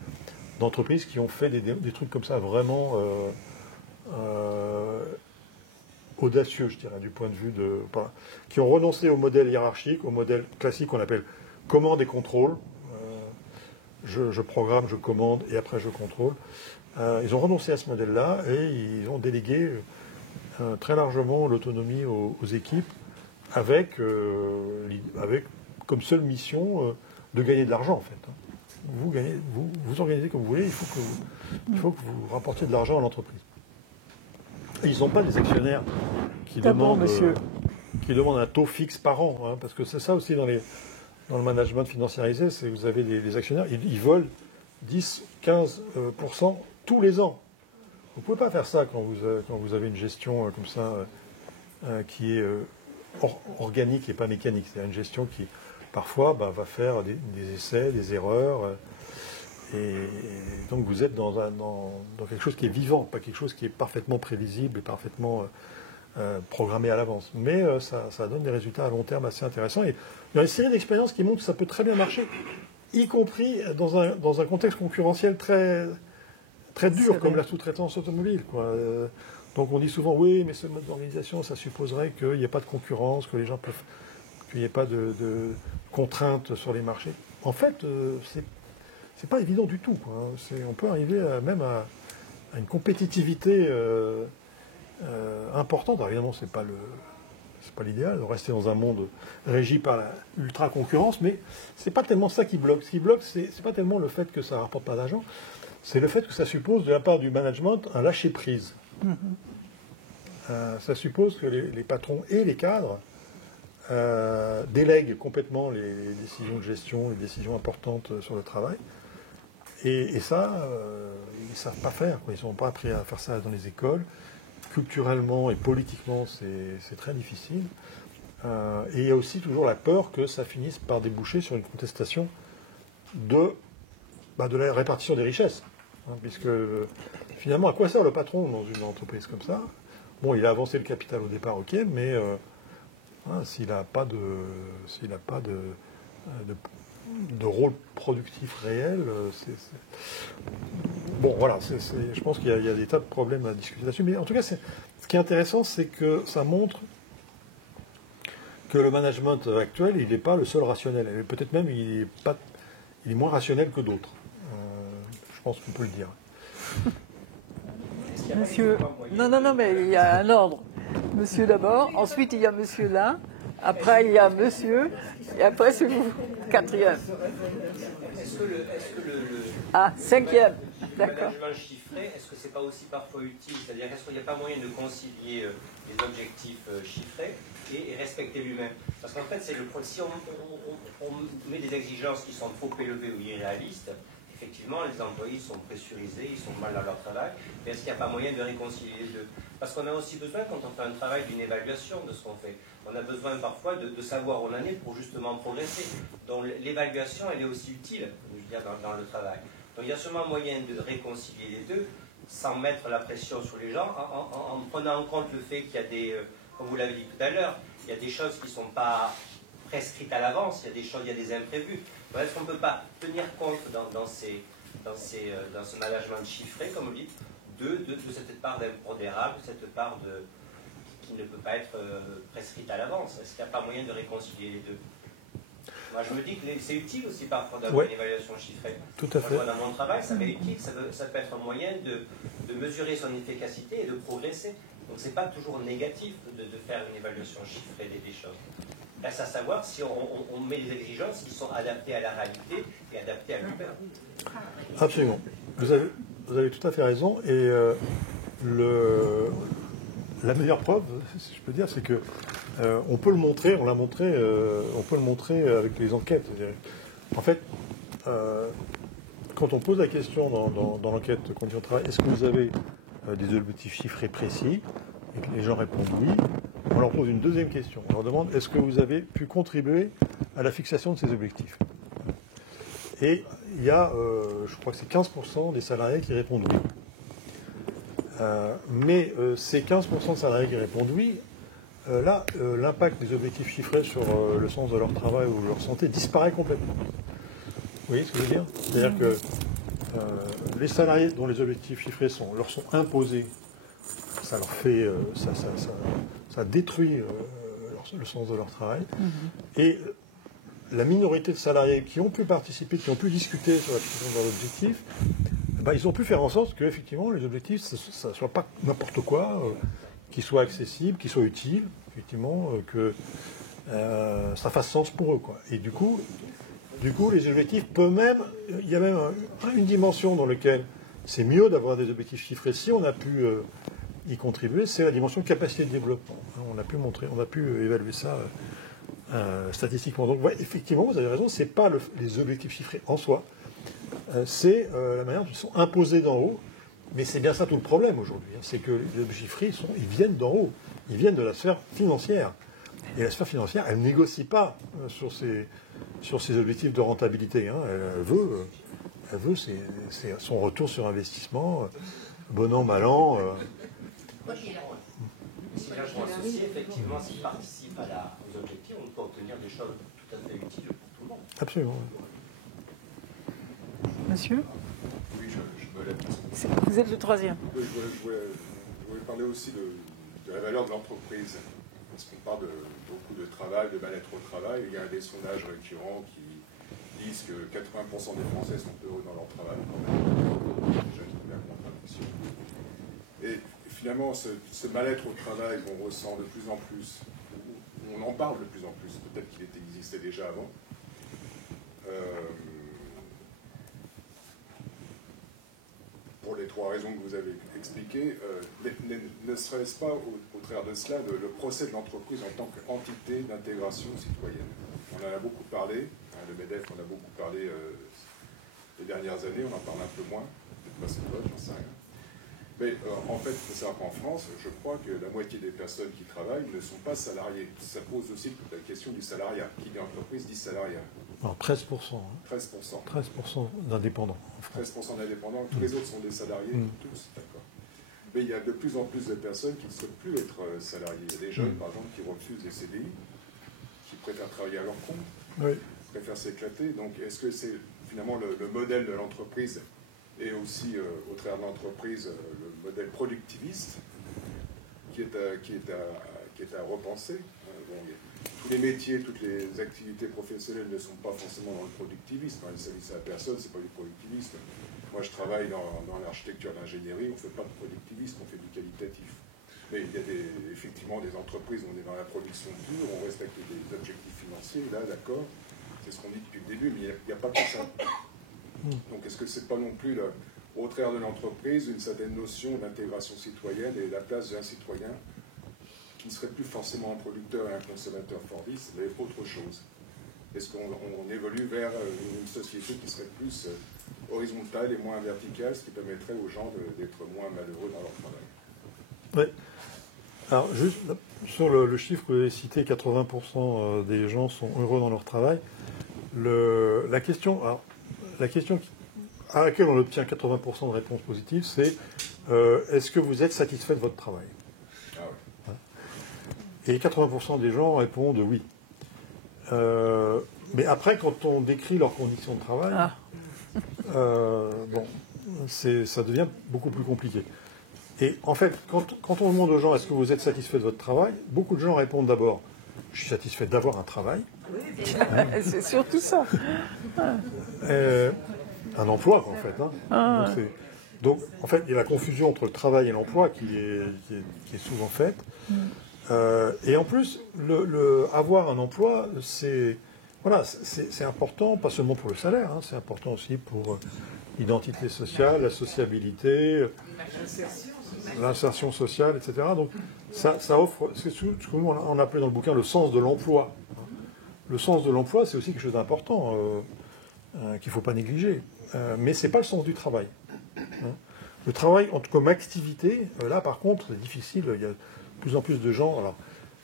d'entreprises qui ont fait des trucs comme ça vraiment audacieux, je dirais, du point de vue qui ont renoncé au modèle hiérarchique, au modèle classique qu'on appelle commande et contrôle. Je programme, je commande et après je contrôle. Ils ont renoncé à ce modèle-là et ils ont délégué très largement l'autonomie aux équipes avec comme seule mission de gagner de l'argent en fait. Vous organisez comme vous voulez, il faut que vous rapportiez de l'argent à l'entreprise. Et ils n'ont pas des actionnaires qui demandent un taux fixe par an, hein, parce que c'est ça aussi dans le management financiarisé, c'est que vous avez des actionnaires, ils veulent 10-15% tous les ans. Vous ne pouvez pas faire ça quand vous avez une gestion comme ça qui est organique et pas mécanique. C'est une gestion qui, parfois, va faire des essais, des erreurs. Et donc vous êtes dans quelque chose qui est vivant, pas quelque chose qui est parfaitement prévisible et parfaitement programmé à l'avance. Mais ça donne des résultats à long terme assez intéressants. Et il y a une série d'expériences qui montrent que ça peut très bien marcher, y compris dans un contexte concurrentiel très, très dur, comme la sous-traitance automobile. Quoi. Donc on dit souvent, oui, mais ce mode d'organisation, ça supposerait qu'il n'y ait pas de concurrence, que les gens peuvent, qu'il n'y ait pas de contraintes sur les marchés. En fait, c'est pas évident du tout, quoi. On peut arriver même à une compétitivité importante. Alors évidemment, c'est pas l'idéal, de rester dans un monde régi par l'ultra concurrence, mais c'est pas tellement ça qui bloque. Ce qui bloque, c'est pas tellement le fait que ça rapporte pas d'argent, c'est le fait que ça suppose de la part du management un lâcher prise. Ça suppose que les patrons et les cadres délèguent complètement les décisions de gestion, les décisions importantes sur le travail. Et ça, ils ne savent pas faire, quoi. Ils ne sont pas appris à faire ça dans les écoles. Culturellement et politiquement, c'est très difficile. Et il y a aussi toujours la peur que ça finisse par déboucher sur une contestation de la répartition des richesses. Puisque finalement, à quoi sert le patron dans une entreprise comme ça? Bon, il a avancé le capital au départ, ok, mais s'il n'a pas de rôle productif réel, bon, voilà, je pense qu'il y a des tas de problèmes à discuter là-dessus. Mais en tout cas, ce qui est intéressant, c'est que ça montre que le management actuel, il n'est pas le seul rationnel. Et peut-être même, il est moins rationnel que d'autres. Je pense qu'on peut le dire. Monsieur, non, mais il y a un ordre. Monsieur d'abord, ensuite il y a monsieur là, après il y a monsieur, et après c'est vous, quatrième. Est-ce que le Cinquième, d'accord. management chiffré, est-ce que c'est pas aussi parfois utile? C'est-à-dire, est-ce qu'il n'y a pas moyen de concilier les objectifs chiffrés et respecter l'humain? Parce qu'en fait, si on met des exigences qui sont trop élevées ou irréalistes, effectivement, les employés sont pressurisés, ils sont mal dans leur travail, mais est-ce qu'il n'y a pas moyen de réconcilier les deux? Parce qu'on a aussi besoin, quand on fait un travail, d'une évaluation de ce qu'on fait. On a besoin parfois de savoir où on en est pour justement progresser. Donc l'évaluation, elle est aussi utile, je veux dire, dans le travail. Donc il y a sûrement moyen de réconcilier les deux, sans mettre la pression sur les gens, en prenant en compte le fait qu'il y a des, comme vous l'avez dit tout à l'heure, il y a des choses qui ne sont pas prescrites à l'avance, il y a des choses, il y a des imprévus. Est-ce qu'on ne peut pas tenir compte dans ce management chiffré, comme vous dites, de cette part d'impondérable, cette part qui ne peut pas être prescrite à l'avance? Est-ce qu'il n'y a pas moyen de réconcilier les deux? Moi, je me dis que c'est utile aussi parfois d'avoir une évaluation chiffrée. Tout à fait. Moi, dans mon travail, ça m'est utile, ça peut être un moyen de mesurer son efficacité et de progresser. Donc, ce n'est pas toujours négatif de faire une évaluation chiffrée des choses. Reste à savoir si on met des exigences qui sont adaptées à la réalité et adaptées à l'humain. Absolument. Vous avez tout à fait raison. Et la meilleure preuve, si je peux dire, c'est que on peut le montrer, on peut le montrer avec les enquêtes. En fait, quand on pose la question dans l'enquête conditions de travail, est-ce que vous avez des objectifs chiffrés précis, et que les gens répondent oui, on leur pose une deuxième question. On leur demande, est-ce que vous avez pu contribuer à la fixation de ces objectifs? Et il y a, je crois que c'est 15% des salariés qui répondent oui. Mais ces 15% de salariés qui répondent oui, là, l'impact des objectifs chiffrés sur le sens de leur travail ou leur santé disparaît complètement. Vous voyez ce que je veux dire? C'est-à-dire que les salariés dont les objectifs chiffrés leur sont imposés, ça leur fait, ça détruit le sens de leur travail. Et la minorité de salariés qui ont pu participer, qui ont pu discuter sur la fixation de leurs objectifs, ils ont pu faire en sorte que effectivement les objectifs, ça ne soit pas n'importe quoi, qu'ils soient accessibles, qu'ils soient utiles, effectivement, que ça fasse sens pour eux, quoi. Et du coup, les objectifs peuvent même, il y a même une dimension dans laquelle c'est mieux d'avoir des objectifs chiffrés si on a pu y contribuer, c'est la dimension capacité de développement. On a pu montrer, on a pu évaluer ça statistiquement. Donc, ouais, effectivement, vous avez raison, c'est pas les objectifs chiffrés en soi, c'est la manière dont ils sont imposés d'en haut. Mais c'est bien ça tout le problème aujourd'hui, c'est que les objectifs chiffrés, ils viennent d'en haut, ils viennent de la sphère financière. Et la sphère financière, elle ne négocie pas sur ses objectifs de rentabilité. Elle veut son retour sur investissement, bon an, mal an. Si là, je m'associe, effectivement, s'il participe aux objectifs, on peut obtenir des choses tout à fait utiles pour tout le monde. Absolument. Monsieur? Oui, je me lève. Vous êtes le troisième. Je voulais pouvez parler aussi de la valeur de l'entreprise. Parce qu'on parle de beaucoup de travail, de mal-être au travail. Il y a des sondages récurrents qui disent que 80% des Français sont heureux dans leur travail. Déjà, qui met la contradiction. Et finalement, ce mal-être au travail qu'on ressent de plus en plus, on en parle de plus en plus, peut-être qu'il existait déjà avant. Pour les trois raisons que vous avez expliquées, ne serait-ce pas, au travers de cela, le procès de l'entreprise en tant qu'entité d'intégration citoyenne? On en a beaucoup parlé, le MEDEF en a beaucoup parlé les dernières années, on en parle un peu moins, peut-être pas c'est vrai, j'en sais rien. Mais en fait, il faut savoir qu'en France, je crois que la moitié des personnes qui travaillent ne sont pas salariées. Ça pose aussi toute la question du salariat. Qui dit entreprise dit salariat. Alors 13%. 13%. 13% d'indépendants. 13% d'indépendants, tous les autres sont des salariés, tous, d'accord. Mais il y a de plus en plus de personnes qui ne souhaitent plus être salariés. Il y a des jeunes, par exemple, qui refusent les CDI, qui préfèrent travailler à leur compte, préfèrent s'éclater. Donc, est-ce que c'est finalement le modèle de l'entreprise et aussi, au travers de l'entreprise, le modèle productiviste qui est à repenser? Tous les métiers, toutes les activités professionnelles ne sont pas forcément dans le productivisme. Les services à la personne, ce n'est pas du productivisme. Moi, je travaille dans l'architecture d'ingénierie, on ne fait pas de productivisme, on fait du qualitatif. Mais il y a effectivement des entreprises où on est dans la production pure, on respecte des objectifs financiers, là, d'accord, c'est ce qu'on dit depuis le début, mais il n'y a pas que ça. Donc, est-ce que ce n'est pas non plus, au travers de l'entreprise, une certaine notion d'intégration citoyenne et la place d'un citoyen qui ne serait plus forcément un producteur et un consommateur fordiste, mais autre chose? Est-ce qu'on évolue vers une société qui serait plus horizontale et moins verticale, ce qui permettrait aux gens d'être moins malheureux dans leur travail? Oui. Alors, juste sur le chiffre que vous avez cité, 80% des gens sont heureux dans leur travail. La question à laquelle on obtient 80% de réponses positives, c'est est-ce que vous êtes satisfait de votre travail? Et 80% des gens répondent oui. Mais après, quand on décrit leurs conditions de travail, ça devient beaucoup plus compliqué. Et en fait, quand on demande aux gens est-ce que vous êtes satisfait de votre travail, beaucoup de gens répondent d'abord je suis satisfait d'avoir un travail. C'est surtout ça. Un emploi, en fait. Donc, en fait, il y a la confusion entre le travail et l'emploi qui est souvent faite. Et en plus, avoir un emploi, c'est important, pas seulement pour le salaire, c'est important aussi pour l'identité sociale, la sociabilité, l'insertion sociale, etc. Donc ça offre ce que nous on appelait dans le bouquin le sens de l'emploi. Le sens de l'emploi, c'est aussi quelque chose d'important qu'il ne faut pas négliger. Mais ce n'est pas le sens du travail. Le travail, en tout cas comme activité, là par contre, c'est difficile. Il y a de plus en plus de gens.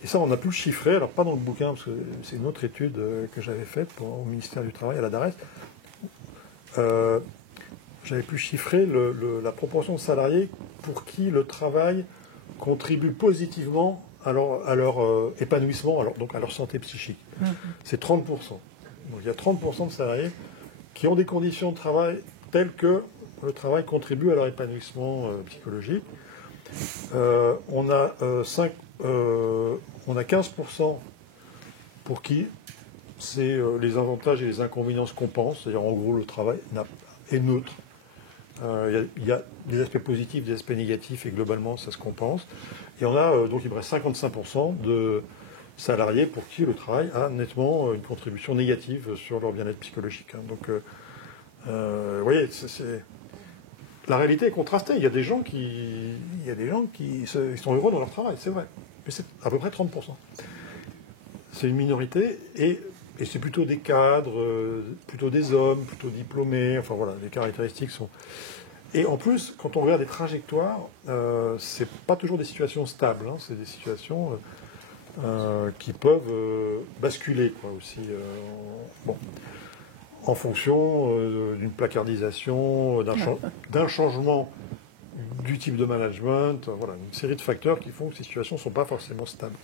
Et ça, on a pu le chiffrer, alors pas dans le bouquin, parce que c'est une autre étude que j'avais faite au ministère du Travail, à la DARES. J'avais pu chiffrer la proportion de salariés pour qui le travail contribue positivement à leur épanouissement, donc à leur santé psychique. C'est 30%. Donc il y a 30% de salariés qui ont des conditions de travail telles que le travail contribue à leur épanouissement psychologique. On a 15% pour qui c'est les avantages et les inconvénients se compensent, c'est-à-dire en gros le travail est neutre. Il y a des aspects positifs, des aspects négatifs et globalement ça se compense. Et on a donc il me reste 55% de salariés pour qui le travail a nettement une contribution négative sur leur bien-être psychologique. Donc vous voyez, la réalité est contrastée. Il y a des gens qui ils sont heureux dans leur travail, c'est vrai. Mais c'est à peu près 30%. C'est une minorité et c'est plutôt des cadres, plutôt des hommes, plutôt diplômés. Enfin voilà, les caractéristiques sont... Et en plus, quand on regarde les trajectoires, c'est pas toujours des situations stables. C'est des situations qui peuvent basculer quoi, aussi. En fonction d'une placardisation, d'un changement du type de management, voilà, une série de facteurs qui font que ces situations ne sont pas forcément stables.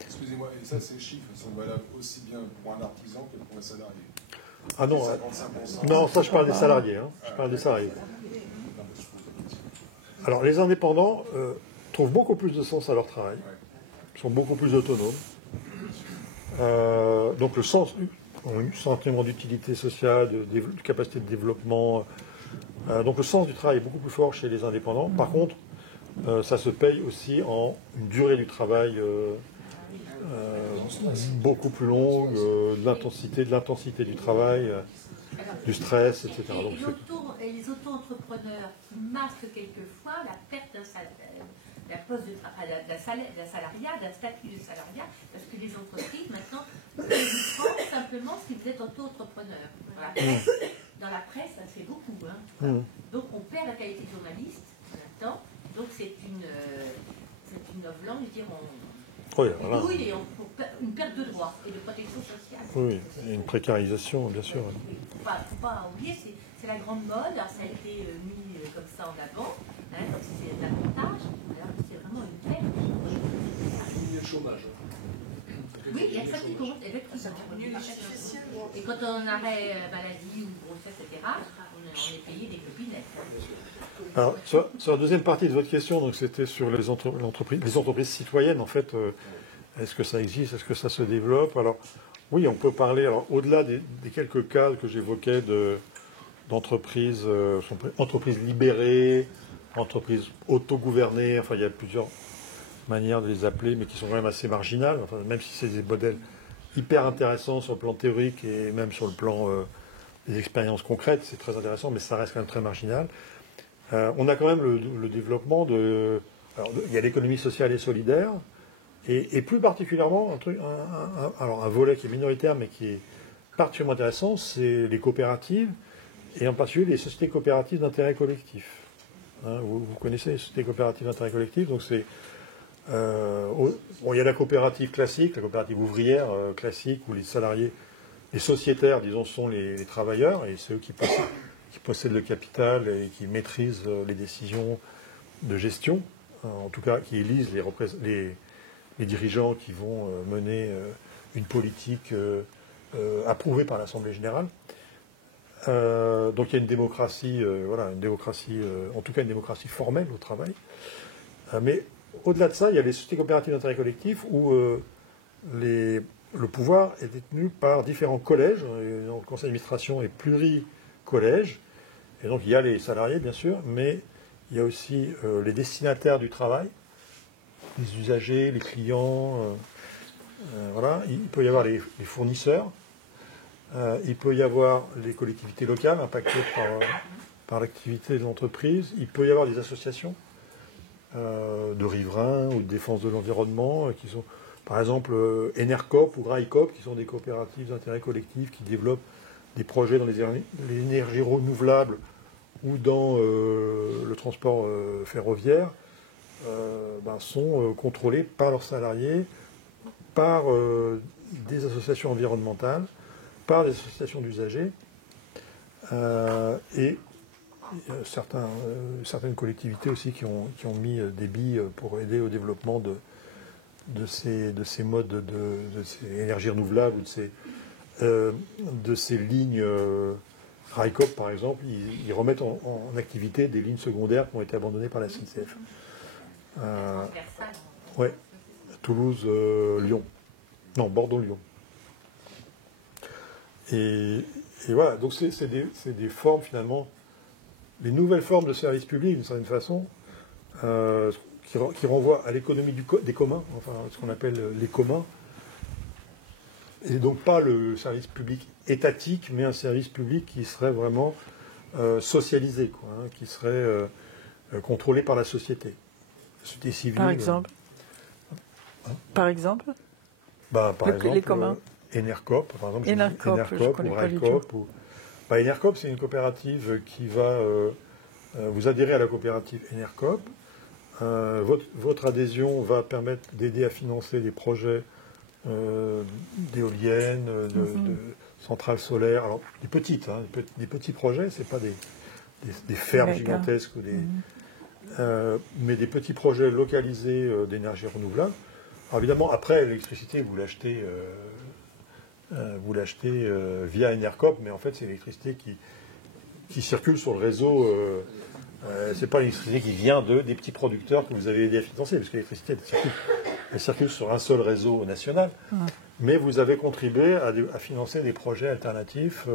Excusez-moi, et ça, ces chiffres sont valables aussi bien pour un artisan que pour un salarié? Ah non, 55%. Non, ça je parle des salariés. Je parle des salariés. Alors les indépendants, trouvent beaucoup plus de sens à leur travail, sont beaucoup plus autonomes. Donc le sens, un sentiment d'utilité sociale, de capacité de développement. Donc le sens du travail est beaucoup plus fort chez les indépendants. Par contre, ça se paye aussi en une durée du travail beaucoup plus longue, de l'intensité du travail, du stress, etc. Donc, et les auto-entrepreneurs masquent quelquefois la perte d'un salariat, d'un statut de salariat, parce que les entreprises maintenant vous prennent simplement si vous êtes auto-entrepreneur. Dans la presse, ça fait beaucoup. Hein. Donc on perd la qualité de journaliste en même temps. Donc c'est une novlangue, je veux dire, oui, et une perte de droits et de protection sociale. Oui, et une précarisation, bien sûr. Il ne faut pas oublier, c'est la grande mode, alors ça a été mis comme ça en avant, hein, comme si c'était davantage, alors c'est vraiment une perte. Il y a le chômage. Oui, il y a ça qui compte, effectivement. Et quand on arrête maladie ou grossesse, etc., on est payé des copinettes. Alors, sur la deuxième partie de votre question, donc c'était sur les entreprises citoyennes, en fait, est-ce que ça existe, est-ce que ça se développe? Alors, oui, on peut parler, alors, au-delà des quelques cas que j'évoquais d'entreprises entreprises libérées, entreprises autogouvernées, enfin, il y a plusieurs manières de les appeler, mais qui sont quand même assez marginales, enfin, même si c'est des modèles hyper intéressants sur le plan théorique et même sur le plan des expériences concrètes, c'est très intéressant, mais ça reste quand même très marginal. On a quand même le développement de... Alors, il y a l'économie sociale et solidaire, et plus particulièrement, un volet qui est minoritaire, mais qui est particulièrement intéressant, c'est les coopératives, et en particulier les sociétés coopératives d'intérêt collectif. Hein, vous connaissez les sociétés coopératives d'intérêt collectif, donc c'est... il y a la coopérative classique, la coopérative ouvrière classique, où les salariés, les sociétaires, disons, sont les travailleurs, et c'est eux qui possèdent le capital et qui maîtrisent les décisions de gestion, en tout cas qui élisent les dirigeants qui vont mener une politique approuvée par l'Assemblée générale. Donc il y a une démocratie, en tout cas une démocratie formelle au travail. Mais au-delà de ça, il y a les sociétés coopératives d'intérêt collectif où le pouvoir est détenu par différents collèges. Le conseil d'administration est pluricollège. Et donc il y a les salariés, bien sûr, mais il y a aussi les destinataires du travail, les usagers, les clients. Voilà. Il peut y avoir les fournisseurs. Il peut y avoir les collectivités locales impactées par l'activité des entreprises. Il peut y avoir des associations de riverains ou de défense de l'environnement qui sont, par exemple, Enercop ou Graicop, qui sont des coopératives d'intérêt collectif qui développent des projets dans les énergies renouvelables ou dans le transport ferroviaire, sont contrôlés par leurs salariés, par des associations environnementales, par des associations d'usagers et certaines collectivités aussi qui ont mis des billes pour aider au développement de ces modes, de ces énergies renouvelables, de ces lignes. Railcoop, par exemple, ils remettent en activité des lignes secondaires qui ont été abandonnées par la SNCF. Ouais, Toulouse, Lyon. Non, Bordeaux-Lyon. Et voilà, donc c'est des formes, finalement, les nouvelles formes de services publics, d'une certaine façon, qui renvoient à l'économie des communs, enfin, ce qu'on appelle les communs, et donc pas le service public étatique, mais un service public qui serait vraiment socialisé, quoi, hein, qui serait contrôlé par la société. La société civile. Par exemple Par exemple Par exemple, les communs. Enercop, par exemple. Enercop ou Railcoop. Enercop, c'est une coopérative qui va... vous adhérez à la coopérative Enercop. Votre adhésion va permettre d'aider à financer des projets d'éoliennes, de centrales solaires. Alors, des petites, hein, des petits projets, c'est pas des fermes gigantesques, ou mais des petits projets localisés d'énergie renouvelable. Alors, évidemment, après, l'électricité, vous l'achetez via Enercop, mais en fait, c'est l'électricité qui circule sur le réseau C'est pas l'électricité qui vient des petits producteurs que vous avez aidé à financer, parce que l'électricité elle circule sur un seul réseau national, mais vous avez contribué à financer des projets alternatifs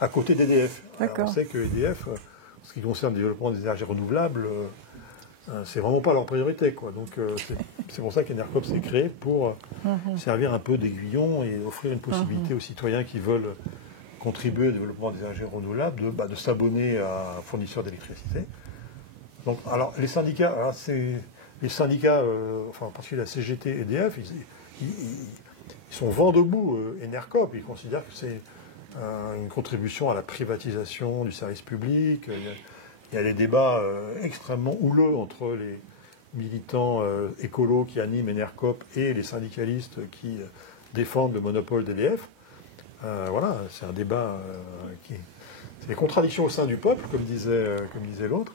à côté d'EDF. On sait que EDF, en ce qui concerne le développement des énergies renouvelables, c'est vraiment pas leur priorité, quoi. Donc c'est pour ça qu'Enercop s'est créé pour servir un peu d'aiguillon et offrir une possibilité aux citoyens qui veulent contribuer au développement des énergies renouvelables de s'abonner à un fournisseur d'électricité. Donc, alors les syndicats, enfin en particulier la CGT et EDF, ils sont vent debout Enercop. Ils considèrent que c'est une contribution à la privatisation du service public. Il y a des débats extrêmement houleux entre les militants écolos qui animent Enercop et les syndicalistes qui défendent le monopole d'EDF. Voilà, c'est un débat c'est des contradictions au sein du peuple, comme disait l'autre.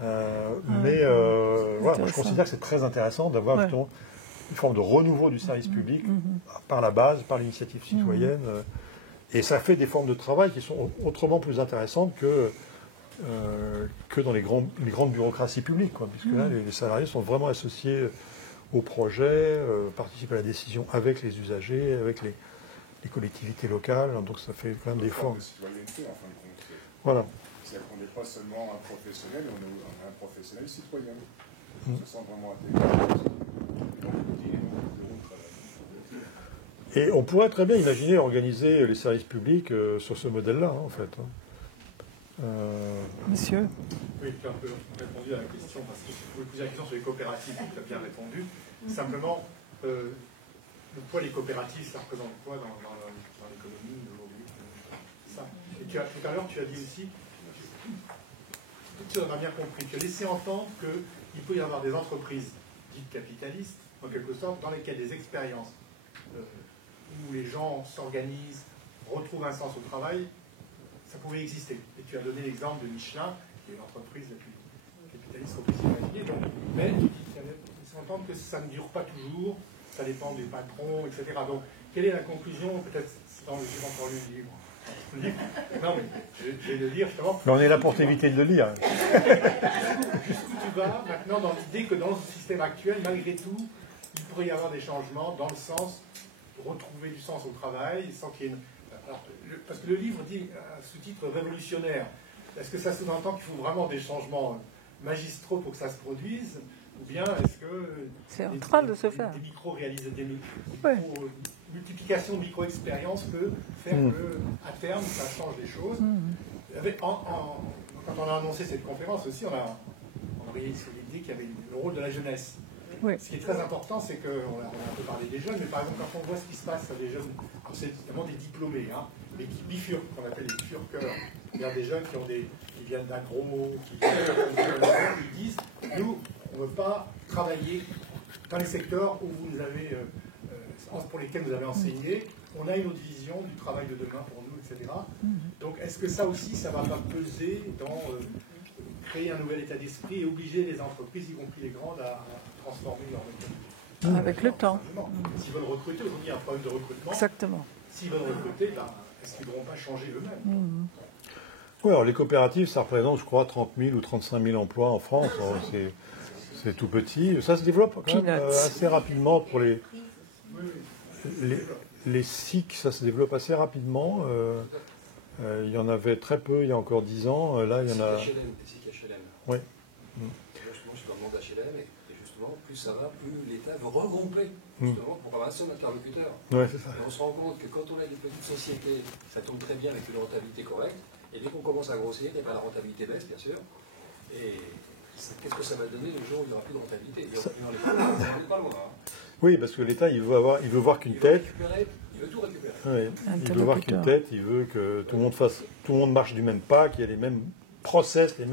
Mais voilà, moi, je considère que c'est très intéressant d'avoir justement une forme de renouveau du service public par la base, par l'initiative citoyenne. Et ça fait des formes de travail qui sont autrement plus intéressantes que dans les grandes bureaucraties publiques, quoi, puisque là, les salariés sont vraiment associés au projet, participent à la décision avec les usagers, avec les collectivités locales. Donc ça fait quand même des formes. De citoyenneté, en fin de compte. Voilà. C'est-à-dire qu'on n'est pas seulement un professionnel, on est un professionnel citoyen. On se sent vraiment intégré. Et on pourrait très bien imaginer organiser les services publics sur ce modèle-là, en fait. Monsieur. Oui, tu as un peu répondu à la question, parce que je voulais poser la question sur les coopératives, tu as bien répondu. Simplement, le poids des coopératives, ça représente quoi dans l'économie aujourd'hui? Ça. Et tout à l'heure, tu as dit aussi, tu en as bien compris, tu as laissé entendre qu'il peut y avoir des entreprises dites capitalistes, en quelque sorte, dans lesquelles des expériences où les gens s'organisent, retrouvent un sens au travail, ça pouvait exister. Et tu as donné l'exemple de Michelin, qui est l'entreprise la plus capitaliste qu'on puisse imaginer. Donc, mais tu avais laissé entendre que ça ne dure pas toujours, ça dépend des patrons, etc. Donc, quelle est la conclusion? Peut-être, j'ai pas encore lu le livre. Non, mais je vais le lire justement. Mais on est là pour t'éviter de le lire. Jusqu'où tu vas maintenant dans l'idée que dans le système actuel, malgré tout, il pourrait y avoir des changements dans le sens de retrouver du sens au travail, sans qu'il y ait une... Alors, parce que le livre dit un sous-titre révolutionnaire. Est-ce que ça sous-entend qu'il faut vraiment des changements magistraux pour que ça se produise? Ou bien est-ce que... C'est en train de se faire. Des multiplication de micro-expériences peut faire qu'à terme, ça change les choses. Quand on a annoncé cette conférence aussi, on a brillé sur l'idée qu'il y avait le rôle de la jeunesse. Oui. Ce qui est très important, c'est qu'on a un peu parlé des jeunes, mais par exemple, quand on voit ce qui se passe à des jeunes, c'est évidemment des diplômés, mais qui bifurquent, qu'on appelle les bifurqueurs. Il y a des jeunes qui viennent d'agro, qui disent, nous, on ne veut pas travailler dans les secteurs où vous nous avez, pour lesquels vous avez enseigné, on a une autre vision du travail de demain pour nous, etc. Donc, est-ce que ça aussi, ça ne va pas peser dans créer un nouvel état d'esprit et obliger les entreprises, y compris les grandes, à transformer leur méthode? Avec le temps. S'ils veulent recruter, aujourd'hui il y a un problème de recrutement. Exactement. S'ils veulent recruter, est-ce qu'ils ne devront pas changer eux-mêmes? Oui, alors les coopératives, ça représente, je crois, 30 000 ou 35 000 emplois en France. C'est tout petit. Ça se développe quand même assez rapidement pour les SIC, ça se développe assez rapidement. Il y en avait très peu il y a encore 10 ans. Là, il y en a... Oui. Justement, je demande HLM, et justement, plus ça va, plus l'État veut regrouper, justement, pour avoir un seul interlocuteur. Ouais, c'est ça. Et on se rend compte que quand on a des petites sociétés, ça tombe très bien avec une rentabilité correcte, et dès qu'on commence à grossir, et la rentabilité baisse, bien sûr. Et qu'est-ce que ça va donner le jour où il n'y aura plus de rentabilité? On n'est pas loin. Oui, parce que l'État, il veut voir qu'une tête. Il veut tout récupérer. Ouais, il veut voir qu'une tête, il veut que tout le monde marche du même pas, qu'il y ait les mêmes process, la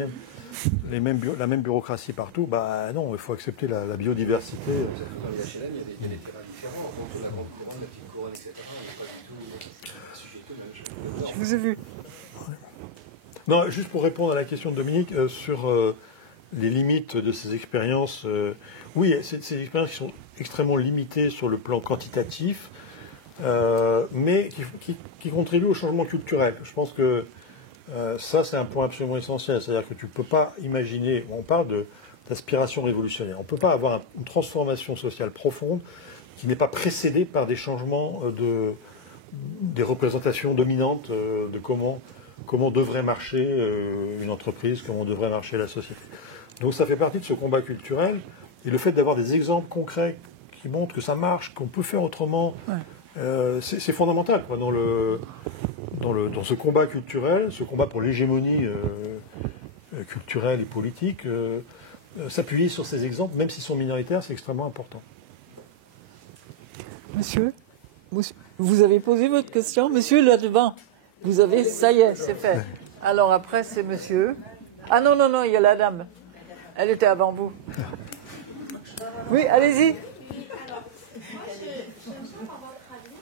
même bureaucratie partout. Bah non, il faut accepter la biodiversité. Dans les HLM, il y a des terrains différents, entre la grande couronne, la petite couronne, etc. On n'est pas du tout sujet. Je vous ai vu. Non, juste pour répondre à la question de Dominique sur les limites de ces expériences. Oui, ces expériences qui sont extrêmement limitées sur le plan quantitatif, mais qui contribuent au changement culturel. Je pense que Ça, c'est un point absolument essentiel. C'est-à-dire que tu ne peux pas imaginer, on parle d'aspiration révolutionnaire, on ne peut pas avoir une transformation sociale profonde qui n'est pas précédée par des changements des représentations dominantes de comment devrait marcher une entreprise, comment devrait marcher la société. Donc ça fait partie de ce combat culturel, et le fait d'avoir des exemples concrets qui montrent que ça marche, qu'on peut faire autrement, c'est fondamental quoi, dans ce combat culturel, ce combat pour l'hégémonie culturelle et politique. S'appuyer sur ces exemples, même s'ils sont minoritaires, c'est extrêmement important. Monsieur, vous avez posé votre question? Monsieur, là devant, vous avez, ça y est, c'est fait. Alors après, c'est monsieur. Ah non, non, non, il y a la dame. Elle était avant vous. Oui, allez-y. Alors, moi, j'aimerais avoir votre avis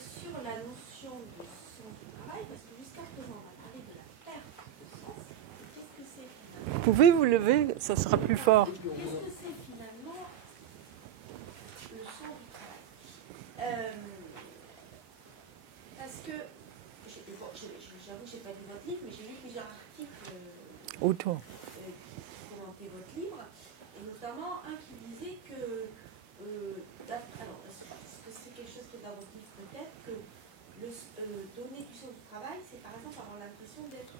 sur la notion de sens du travail, parce que jusqu'à présent, on a parlé de la perte de sens. Qu'est-ce que c'est finalement? Vous pouvez vous lever, ça sera plus fort. Qu'est-ce que c'est finalement le sens du travail? Parce que, j'avoue que je n'ai pas lu votre livre, mais j'ai lu plusieurs articles Autour. qui commentaient votre livre, et notamment un qui disait que, alors, est-ce que c'est quelque chose qui est dans votre livre peut-être, que donner du sens du travail, c'est par exemple avoir l'impression d'être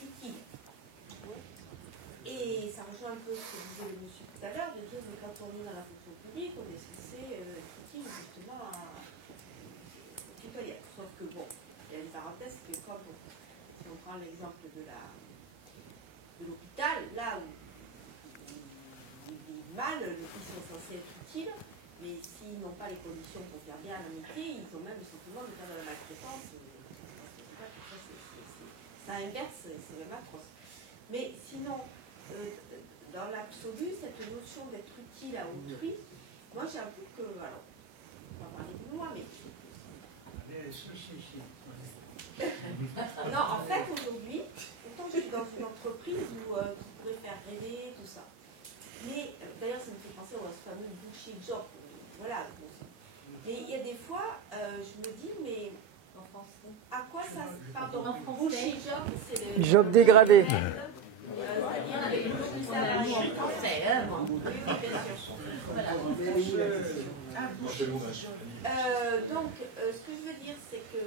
utile. Et ça rejoint un peu ce que disait le monsieur tout à l'heure, de dire que quand on est dans la fonction publique, on est censé être utile justement à tutoyer. Sauf que bon, il y a une parenthèse que quand si on prend l'exemple de l'hôpital, là où ils vivent mal, ils sont censés être utiles, mais s'ils n'ont pas les conditions pour faire bien leur métier, ils ont même le sentiment de faire de la maltraitance. Ça inverse, c'est même atroce. Mais sinon, dans l'absolu, cette notion d'être utile à autrui, moi j'avoue que, alors, on va parler de moi, mais... Non, en fait, aujourd'hui, pourtant je suis dans une entreprise où qui pourrait faire rêver, tout ça. Mais, d'ailleurs, ça me fait penser au fameux bullshit job. Voilà. Mais il y a des fois, je me dis, mais en français, à quoi ça... Pardon, bullshit job, c'est le... Job dégradé. Donc, ce que je veux dire, c'est que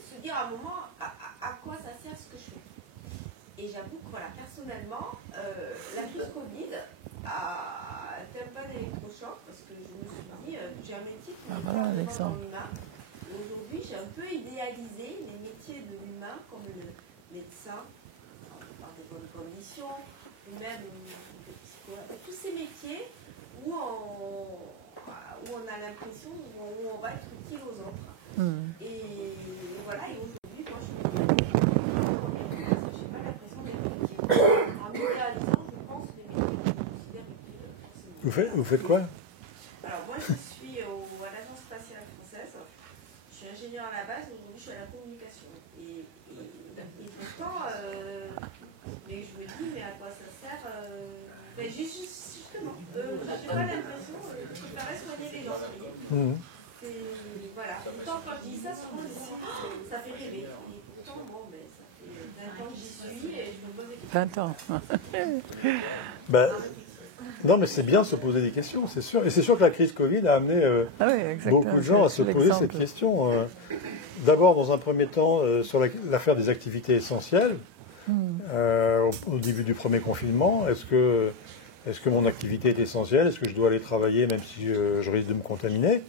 se dire à un moment à quoi ça sert ce que je fais. Et j'avoue que, voilà, personnellement, la crise Covid a été un peu un électrochoc parce que je me suis dit, j'ai un métier qui est dans l'humain. Aujourd'hui, j'ai un peu idéalisé les métiers de l'humain comme le médecin, par des bonnes conditions, ou même tous ces métiers où on a l'impression, où on va être utile aux autres. Et voilà, et aujourd'hui, moi, je n'ai pas l'impression d'être utile. En idéalisant, je pense, les métiers que je considère utiles. Vous faites quoi? Alors, moi, je suis à l'Agence spatiale française. Je suis ingénieure à la base, aujourd'hui, je suis à la communication. Et pourtant, mais je me dis, mais à quoi ça sert mais justement, je n'ai pas l'impression que je préférerais soigner les gens. Voilà. Pourtant, quand je dis ça, souvent, ça fait rêver. Et pourtant, bon, mais ça fait 20 ans que j'y suis et je me pose des questions. 20 ans. Non, mais c'est bien de se poser des questions, c'est sûr. Et c'est sûr que la crise Covid a amené beaucoup de gens à se poser cette question. D'abord, dans un premier temps, sur l'affaire des activités essentielles. Au début du premier confinement, est-ce que mon activité est essentielle? Est-ce que je dois aller travailler même si je risque de me contaminer?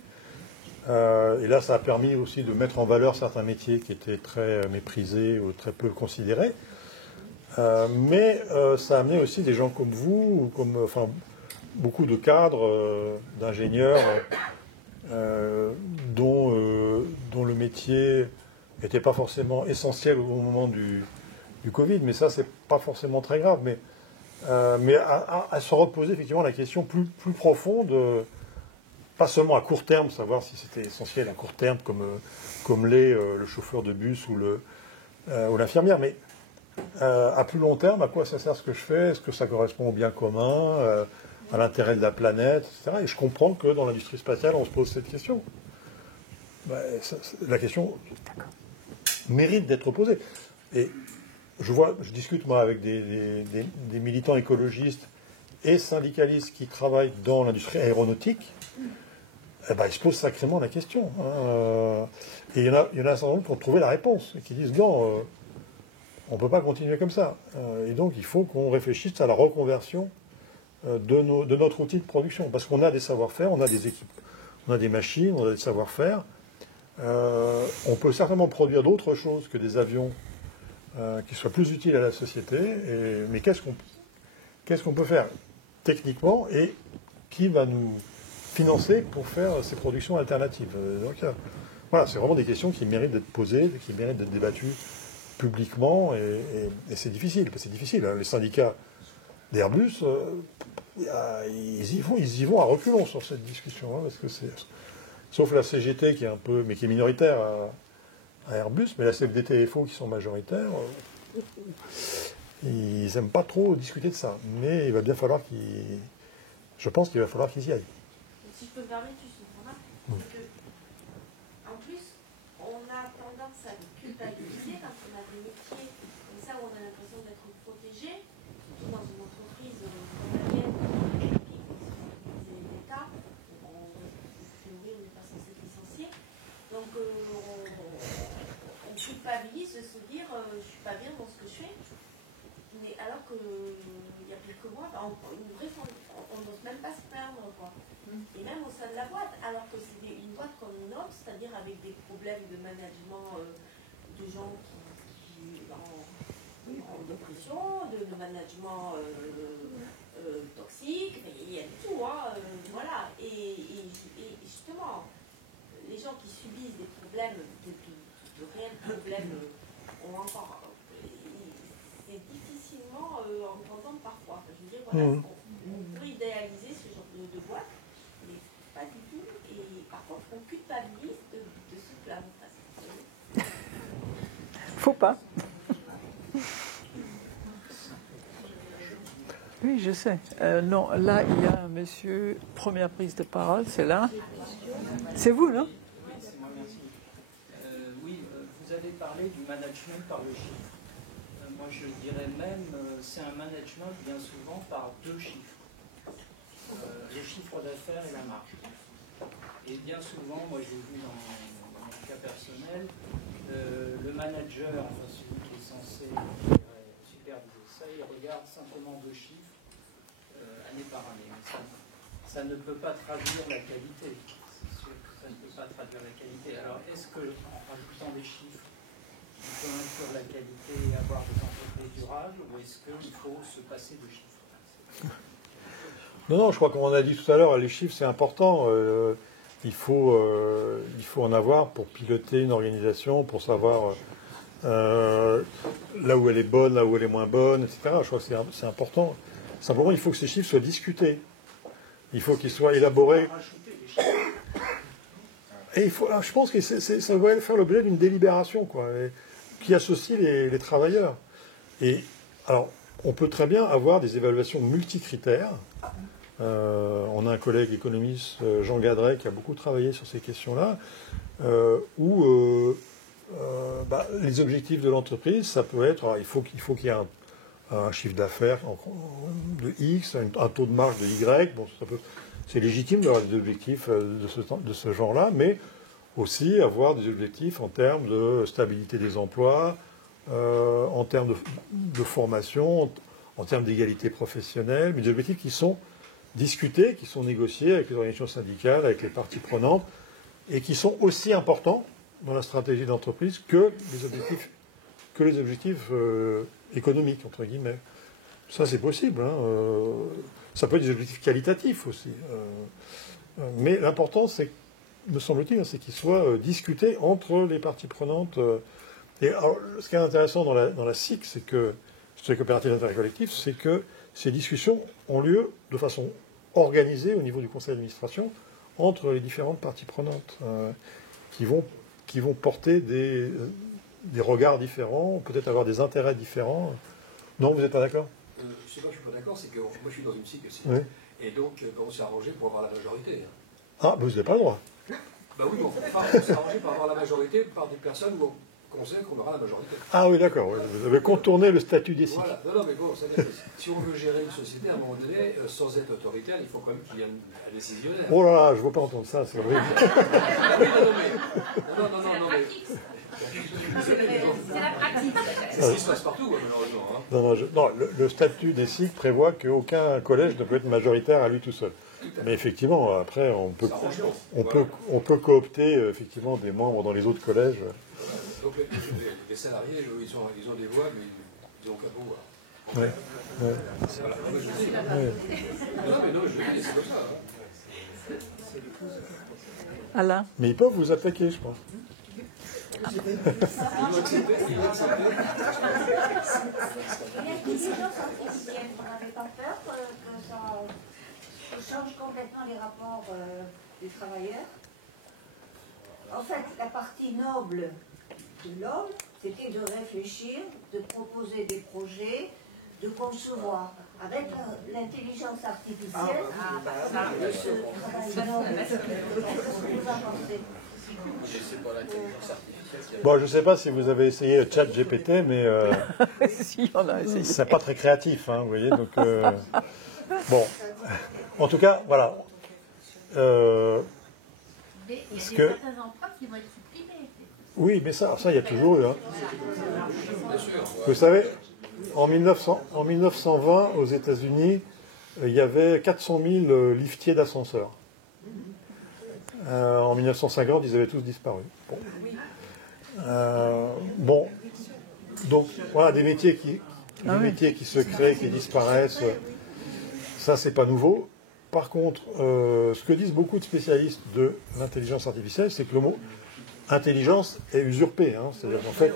Et là, ça a permis aussi de mettre en valeur certains métiers qui étaient très méprisés ou très peu considérés. Mais ça a amené aussi des gens comme vous, enfin, beaucoup de cadres, d'ingénieurs, dont le métier n'était pas forcément essentiel au moment du Covid, mais ça, c'est pas forcément très grave. Mais à se reposer effectivement la question plus profonde, pas seulement à court terme, savoir si c'était essentiel à court terme, comme l'est le chauffeur de bus ou l'infirmière, mais à plus long terme, à quoi ça sert ce que je fais? Est-ce que ça correspond au bien commun, à l'intérêt de la planète, etc. Et je comprends que dans l'industrie spatiale, on se pose cette question. La question mérite d'être posée. Et je discute moi avec des militants écologistes et syndicalistes qui travaillent dans l'industrie aéronautique. Eh ben, ils se posent sacrément la question. Et il y en a un certain nombre qui ont trouvé la réponse et qui disent non, on ne peut pas continuer comme ça. Et donc il faut qu'on réfléchisse à la reconversion de notre outil de production. Parce qu'on a des savoir-faire, on a des équipes, on a des machines, on a des savoir-faire. On peut certainement produire d'autres choses que des avions qui soient plus utiles à la société. Mais qu'est-ce qu'on peut faire techniquement et qui va nous financer pour faire ces productions alternatives. Donc voilà, c'est vraiment des questions qui méritent d'être posées, qui méritent d'être débattues publiquement, et c'est difficile. C'est difficile. Les syndicats d'Airbus, ils y vont à reculons sur cette discussion, parce que sauf la CGT qui est un peu, mais qui est minoritaire à Airbus, mais la CFDT et FO qui sont majoritaires, ils n'aiment pas trop discuter de ça. Mais il va bien falloir je pense qu'il va falloir qu'ils y aillent. Si je peux me permettre juste une remarque, c'est que, en plus, on a tendance à culpabiliser quand on a des métiers comme ça où on a l'impression d'être protégé, surtout dans une entreprise comme la mienne, c'est l'État, on n'est pas censé être licencié. Donc on culpabilise de se dire je ne suis pas bien dans ce que je fais. Mais alors qu'il y a quelques mois, on n'ose même pas se plaindre, quoi. Et même au sein de la boîte, alors que c'est une boîte comme une autre, c'est-à-dire avec des problèmes de management de gens qui en dépression, de management toxique, il y a tout, voilà. Et justement, les gens qui subissent des problèmes, de réels problèmes, ont encore... c'est difficilement entendant parfois. Je veux dire, voilà, on peut idéaliser ce genre de boîte, mais pas du tout. Et par contre, on culpabilise de se plaindre. Faut pas. Oui, je sais. Non, là, il y a un monsieur, première prise de parole, c'est là. C'est vous, non? Oui, c'est moi, merci. Oui, vous avez parlé du management par le chiffre. Moi, je dirais même, c'est un management bien souvent par deux chiffres. Le chiffre d'affaires et la marge. Et bien souvent, moi j'ai vu dans mon cas personnel, le manager, enfin celui qui est censé superviser ça, il regarde simplement deux chiffres année par année. Mais ça ne peut pas traduire la qualité. C'est sûr que ça ne peut pas traduire la qualité. Alors est-ce qu'en rajoutant des chiffres, on peut inclure la qualité et avoir des entreprises durables, ou est-ce qu'il faut se passer de chiffres? Non, je crois qu'on a dit tout à l'heure, les chiffres c'est important. Il faut en avoir pour piloter une organisation, pour savoir là où elle est bonne, là où elle est moins bonne, etc. Je crois que c'est important. Simplement, il faut que ces chiffres soient discutés. Il faut qu'ils soient élaborés. Et je pense que ça doit faire l'objet d'une délibération, quoi, qui associe les travailleurs. Et alors, on peut très bien avoir des évaluations multicritères. On a un collègue économiste, Jean Gadret, qui a beaucoup travaillé sur ces questions-là, où les objectifs de l'entreprise, ça peut être, il faut qu'il y ait un chiffre d'affaires de X, un taux de marge de Y. Bon, c'est légitime d'avoir des objectifs de ce genre-là, mais aussi avoir des objectifs en termes de stabilité des emplois, en termes de formation, en termes d'égalité professionnelle, mais des objectifs qui sont discutés, qui sont négociés avec les organisations syndicales, avec les parties prenantes, et qui sont aussi importants dans la stratégie d'entreprise que les objectifs économiques, entre guillemets. Ça, c'est possible. Ça peut être des objectifs qualitatifs aussi. Mais l'important, me semble-t-il, c'est qu'ils soient discutés entre les parties prenantes. Et alors, ce qui est intéressant dans la SIC, c'est que, sur les coopératives d'intérêt collectif, c'est que ces discussions ont lieu de façon organisée au niveau du conseil d'administration entre les différentes parties prenantes qui vont porter des regards différents, peut-être avoir des intérêts différents. Non, vous n'êtes pas d'accord? Je sais pas, je suis pas d'accord, c'est que moi je suis dans une SIC aussi. Oui. Et donc on s'est arrangé pour avoir la majorité. Ah, vous n'avez pas le droit. Bah oui, on s'est arrangé pour avoir la majorité par des personnes où conseil qu'on aura la majorité. Ah oui, d'accord. Ouais. Vous avez contourné le statut des SIC. Voilà. Non, mais bon, c'est-à-dire que si on veut gérer une société, à un moment donné, sans être autoritaire, il faut quand même qu'il y ait un décisionnaire. Oh là là, je ne veux pas entendre ça, c'est horrible. Non, mais... C'est la pratique. C'est ce qui se passe partout, malheureusement. Hein. Non, le statut des SIC prévoit qu'aucun collège ne peut être majoritaire à lui tout seul. Mais effectivement, après, on peut coopter effectivement des membres dans les autres collèges. Donc les salariés, ils ont des voix, mais ils n'ont qu'à pouvoir. Ouais. Ouais. Voilà. Moi, je dis. Ouais. Non, je dis, c'est comme ça. Alain. Mais ils peuvent vous attaquer, je pense. Il y a une intelligence artificielle, vous n'avez pas peur que ça change complètement les rapports des travailleurs? En fait, la partie noble de l'homme, c'était de réfléchir, de proposer des projets, de concevoir. Avec l'intelligence artificielle, ce travail noble, qu'est-ce que vous en pensez? Bon, je ne sais pas si vous avez essayé ChatGPT, mais si, on a essayé. C'est pas très créatif, hein, vous voyez. Donc, bon, en tout cas, voilà. Mais il y a que... certains emplois qui vont être supprimés. Oui, mais ça il y a toujours eu. Hein. Vous savez, en 1920, aux États-Unis, il y avait 400 000 liftiers d'ascenseurs. En 1950, ils avaient tous disparu. Bon, donc voilà, des métiers qui se créent, qui disparaissent, ça c'est pas nouveau. Par contre, ce que disent beaucoup de spécialistes de l'intelligence artificielle, c'est que le mot intelligence est usurpé. Hein. C'est-à-dire qu'en fait,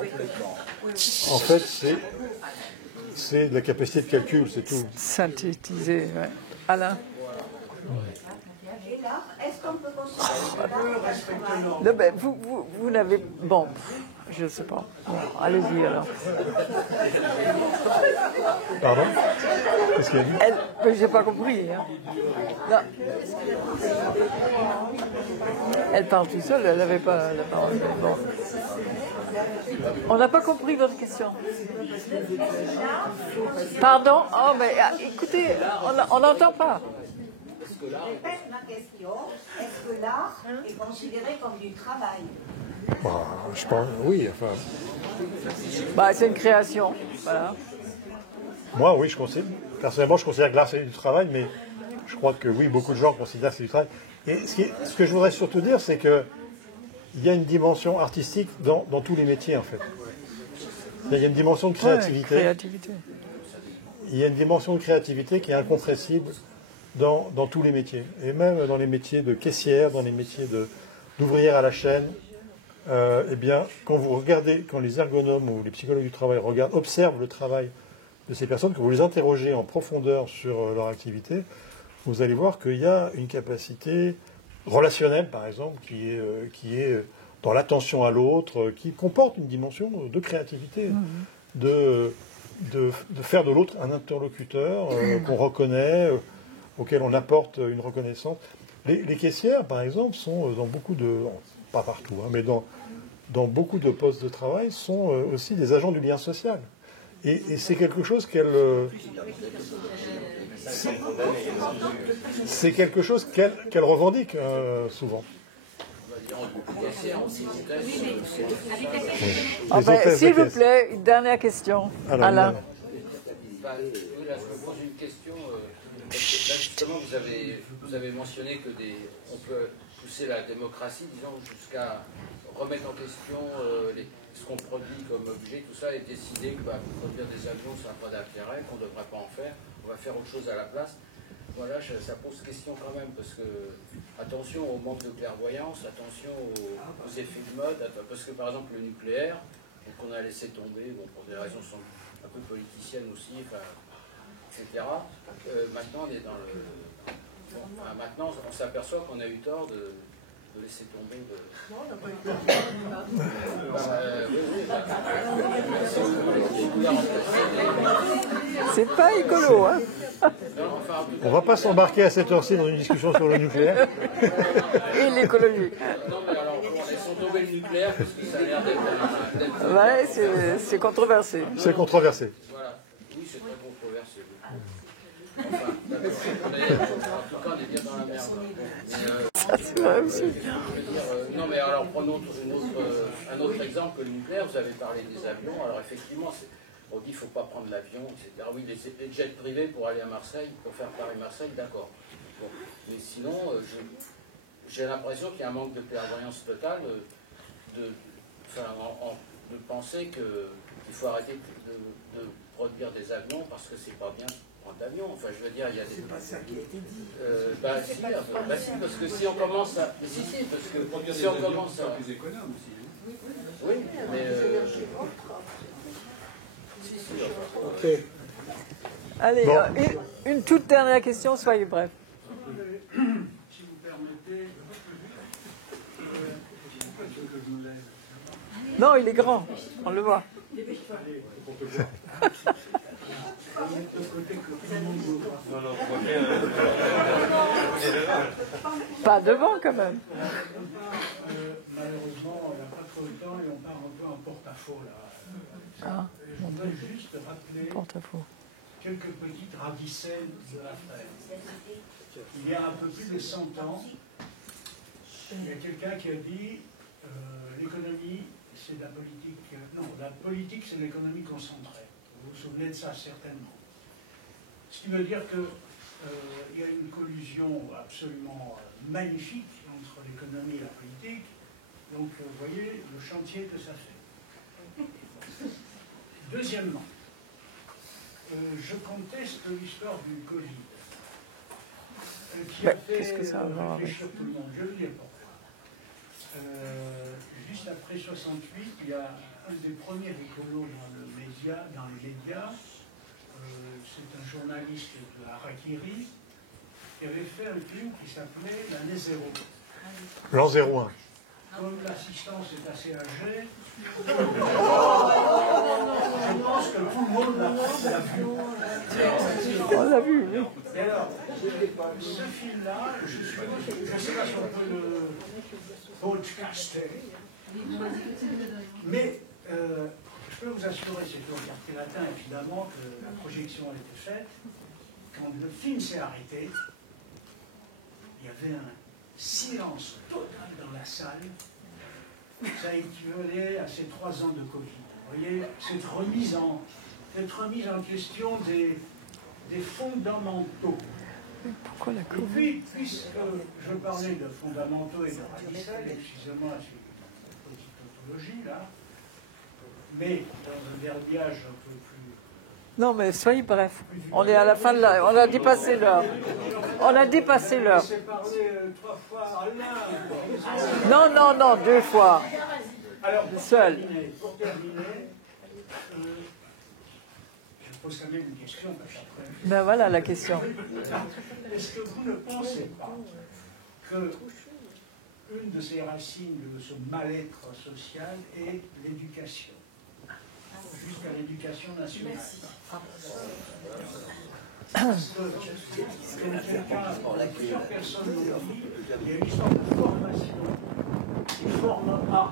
c'est de la capacité de calcul, c'est tout. Synthétiser, ouais. Alain. Et là, est-ce qu'on peut considérer Non, ben, vous n'avez... Bon, je ne sais pas. Bon, allez-y alors. Pardon? Qu'est-ce qu'elle a dit? J'ai pas compris. Hein. Non. Elle parle tout seule, elle n'avait pas la parole. Bon. On n'a pas compris votre question. Pardon? Oh, mais écoutez, on n'entend pas. Je répète ma question. Est-ce que l'art est considéré comme du travail? Bah, je pense, oui, enfin... Bah, c'est une création, voilà. Moi, oui, personnellement, je considère que l'art, c'est du travail, mais je crois que oui, beaucoup de gens considèrent que c'est du travail. Et ce que je voudrais surtout dire, c'est qu'il y a une dimension artistique dans tous les métiers, en fait. Il y a une dimension de créativité. Ouais, créativité. Il y a une dimension de créativité qui est incompressible dans tous les métiers. Et même dans les métiers de caissière, dans les métiers d'ouvrière à la chaîne, eh bien, quand les ergonomes ou les psychologues du travail observent le travail de ces personnes, que vous les interrogez en profondeur sur leur activité, vous allez voir qu'il y a une capacité relationnelle, par exemple, qui est dans l'attention à l'autre, qui comporte une dimension de créativité, de faire de l'autre un interlocuteur qu'on reconnaît, auquel on apporte une reconnaissance. Les caissières, par exemple, sont dans beaucoup de... pas partout, hein, mais dans beaucoup de postes de travail, sont aussi des agents du lien social. Et c'est quelque chose c'est quelque chose qu'elle revendique souvent. Enfin, s'il vous plaît, une dernière question. Alors, Alain. Là, je me pose une question. Justement, vous avez mentionné que on peut pousser la démocratie, disons, jusqu'à remettre en question ce qu'on produit comme objet, tout ça, et décider que produire des avions, ça n'a pas d'intérêt, qu'on ne devrait pas en faire, on va faire autre chose à la place. Voilà, ça pose question quand même, parce que attention au manque de clairvoyance, attention aux effets de mode, parce que par exemple le nucléaire, qu'on a laissé tomber, pour des raisons un peu politiciennes aussi, etc. Maintenant on est dans le... maintenant on s'aperçoit qu'on a eu tort de laisser tomber Non, on n'a pas eu tort. C'est pas écolo, hein. On va pas s'embarquer à cette heure-ci dans une discussion sur le nucléaire. Et l'écologie. Non, mais alors, laissons tomber tomber le nucléaire parce que ça a l'air d'être un... Ouais, c'est controversé. C'est controversé. Voilà. Oui, c'est très controversé. Enfin, d'accord. En tout cas, on est bien dans la merde. Ça, c'est vrai aussi. Non, mais alors prenons un autre exemple que le nucléaire. Vous avez parlé des avions. Alors effectivement, on dit qu'il ne faut pas prendre l'avion, etc. Oui, les jets privés pour aller à Marseille, pour faire Paris-Marseille, d'accord. Bon. Mais sinon, j'ai l'impression qu'il y a un manque de clairvoyance totale de penser qu'il faut arrêter de produire des avions parce que c'est pas bien prendre d'avion. Enfin, je veux dire, il y a des... C'est pas ça qui a été dit. Si, parce que si on commence à... Si, parce que si on commence à... plus économe aussi. Oui, mais... Ok. Allez, Bon. une toute dernière question, soyez bref. Si vous permettez, que je me lève. Non, il est grand, on le voit. Allez, pour te voir. Je vais mettre de côté que tout le monde me voit. Non, non, on voit bien. Pas devant, quand même. Malheureusement, on n'a pas trop le temps et on part un peu en porte-à-faux là. Ah, Je voudrais juste rappeler porte-à-faux. quelques petites radicelles de l'affaire. Il y a un peu plus de 100 ans, il y a quelqu'un qui a dit l'économie, c'est de la politique. Non, la politique, c'est l'économie concentrée. Vous vous souvenez de ça certainement. Ce qui veut dire qu'il y a une collusion absolument magnifique entre l'économie et la politique. Donc, vous voyez le chantier que ça fait. Deuxièmement, je conteste l'histoire du Covid. Qui a fait qu'est-ce que ça a à voir avec... réfléchir tout le monde. Je vais vous dire pourquoi. Juste après 68, il y a un des premiers écolos dans les médias, c'est un journaliste de Harakiri, qui avait fait un film qui s'appelait L'année zéro. L'an 01. Comme l'assistance est assez âgée, je pense que tout le monde l'a vu. On l'a vu, oui. Et alors, ce film-là, je ne sais pas si on peut le podcaster, mais je peux vous assurer, c'est toujours quartier latin évidemment, que la projection a été faite. Quand le film s'est arrêté, il y avait un silence total dans la salle. Ça équivalait à ces 3 ans de Covid. Vous voyez, cette remise en question des fondamentaux. Pourquoi la Et Covid? puis, puisque je parlais de fondamentaux et de radicales, excusez-moi, c'est une petite tautologie là, mais dans un verbiage un peu plus... Non, mais soyez bref. On est à la fin de la... On a dépassé l'heure. On a dépassé l'heure. J'ai parlé 3 fois à Non, non, non, 2 fois. Alors, Seul. Pour terminer, je pose quand même une question, parce qu'après... Ben voilà la question. Est-ce que vous ne pensez pas que une de ces racines de ce mal-être social est l'éducation, jusqu'à l'éducation nationale? Parce que, comme plusieurs personnes l'ont dit, il y a une histoire de formation qui ne forme pas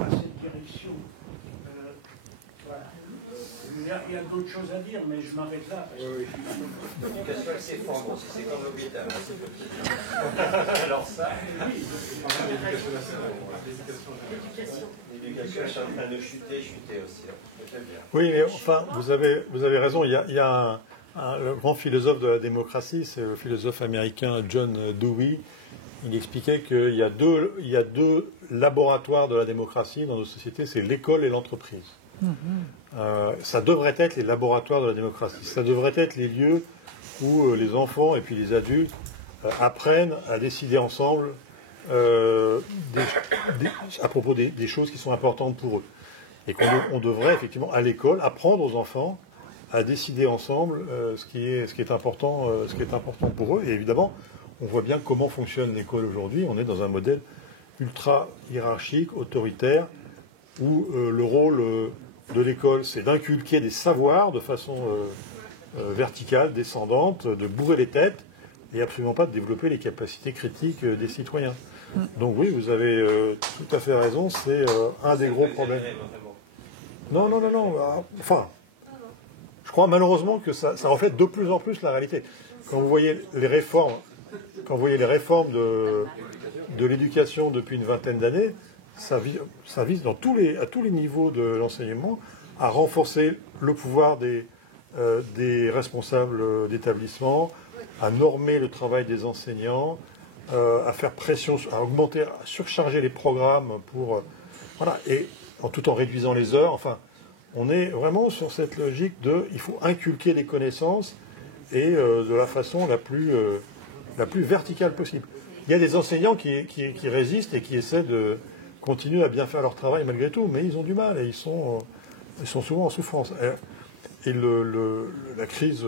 à cette direction. Voilà. Il y a d'autres choses à dire, mais je m'arrête là. L'éducation, c'est fort, c'est comme l'hôpital. Alors ça, l'éducation est en train de chuter aussi. Oui, mais enfin, vous avez raison. Il y a le grand philosophe de la démocratie, c'est le philosophe américain John Dewey. Il expliquait qu'il y a deux laboratoires de la démocratie dans nos sociétés, c'est l'école et l'entreprise. Ça devrait être les laboratoires de la démocratie. Ça devrait être les lieux où les enfants et puis les adultes apprennent à décider ensemble à propos des choses qui sont importantes pour eux. Et qu'on devrait effectivement à l'école apprendre aux enfants à décider ensemble ce qui est important pour eux. Et évidemment, on voit bien comment fonctionne l'école aujourd'hui. On est dans un modèle ultra hiérarchique, autoritaire, où le rôle de l'école, c'est d'inculquer des savoirs de façon verticale, descendante, de bourrer les têtes, et absolument pas de développer les capacités critiques des citoyens. Donc oui, vous avez tout à fait raison, c'est un des gros problèmes. Non. Enfin, je crois malheureusement que ça reflète de plus en plus la réalité. Quand vous voyez les réformes, de l'éducation depuis une vingtaine d'années, ça vise à tous les niveaux de l'enseignement à renforcer le pouvoir des responsables d'établissement, à normer le travail des enseignants, à faire pression, à augmenter, à surcharger les programmes et tout en réduisant les heures. Enfin, on est vraiment sur cette logique il faut inculquer les connaissances et de la façon la plus verticale possible. Il y a des enseignants qui résistent et qui essaient de continuer à bien faire leur travail malgré tout, mais ils ont du mal et ils sont souvent en souffrance. Et la crise,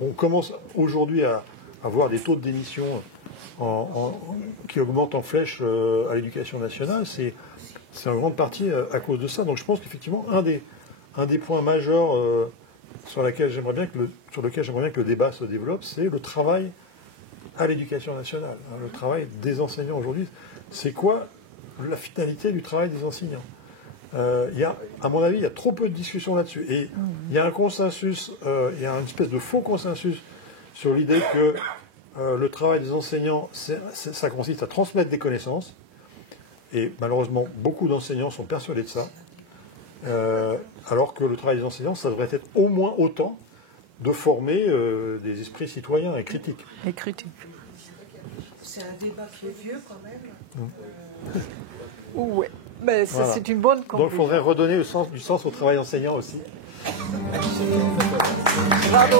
on commence aujourd'hui à avoir des taux de démission qui augmentent en flèche à l'éducation nationale. C'est en grande partie à cause de ça. Donc je pense qu'effectivement, un des points majeurs sur lequel j'aimerais bien que le débat se développe, c'est le travail à l'éducation nationale. Le travail des enseignants aujourd'hui. C'est quoi la finalité du travail des enseignants? À mon avis, il y a trop peu de discussions là-dessus. Et il y a un consensus, il y a une espèce de faux consensus sur l'idée que le travail des enseignants, ça consiste à transmettre des connaissances. Et malheureusement, beaucoup d'enseignants sont persuadés de ça. Alors que le travail des enseignants, ça devrait être au moins autant de former des esprits citoyens et critiques. C'est un débat qui est vieux quand même. Oui, mais c'est une bonne conclusion. Donc il faudrait redonner du sens au travail enseignant aussi. Bravo.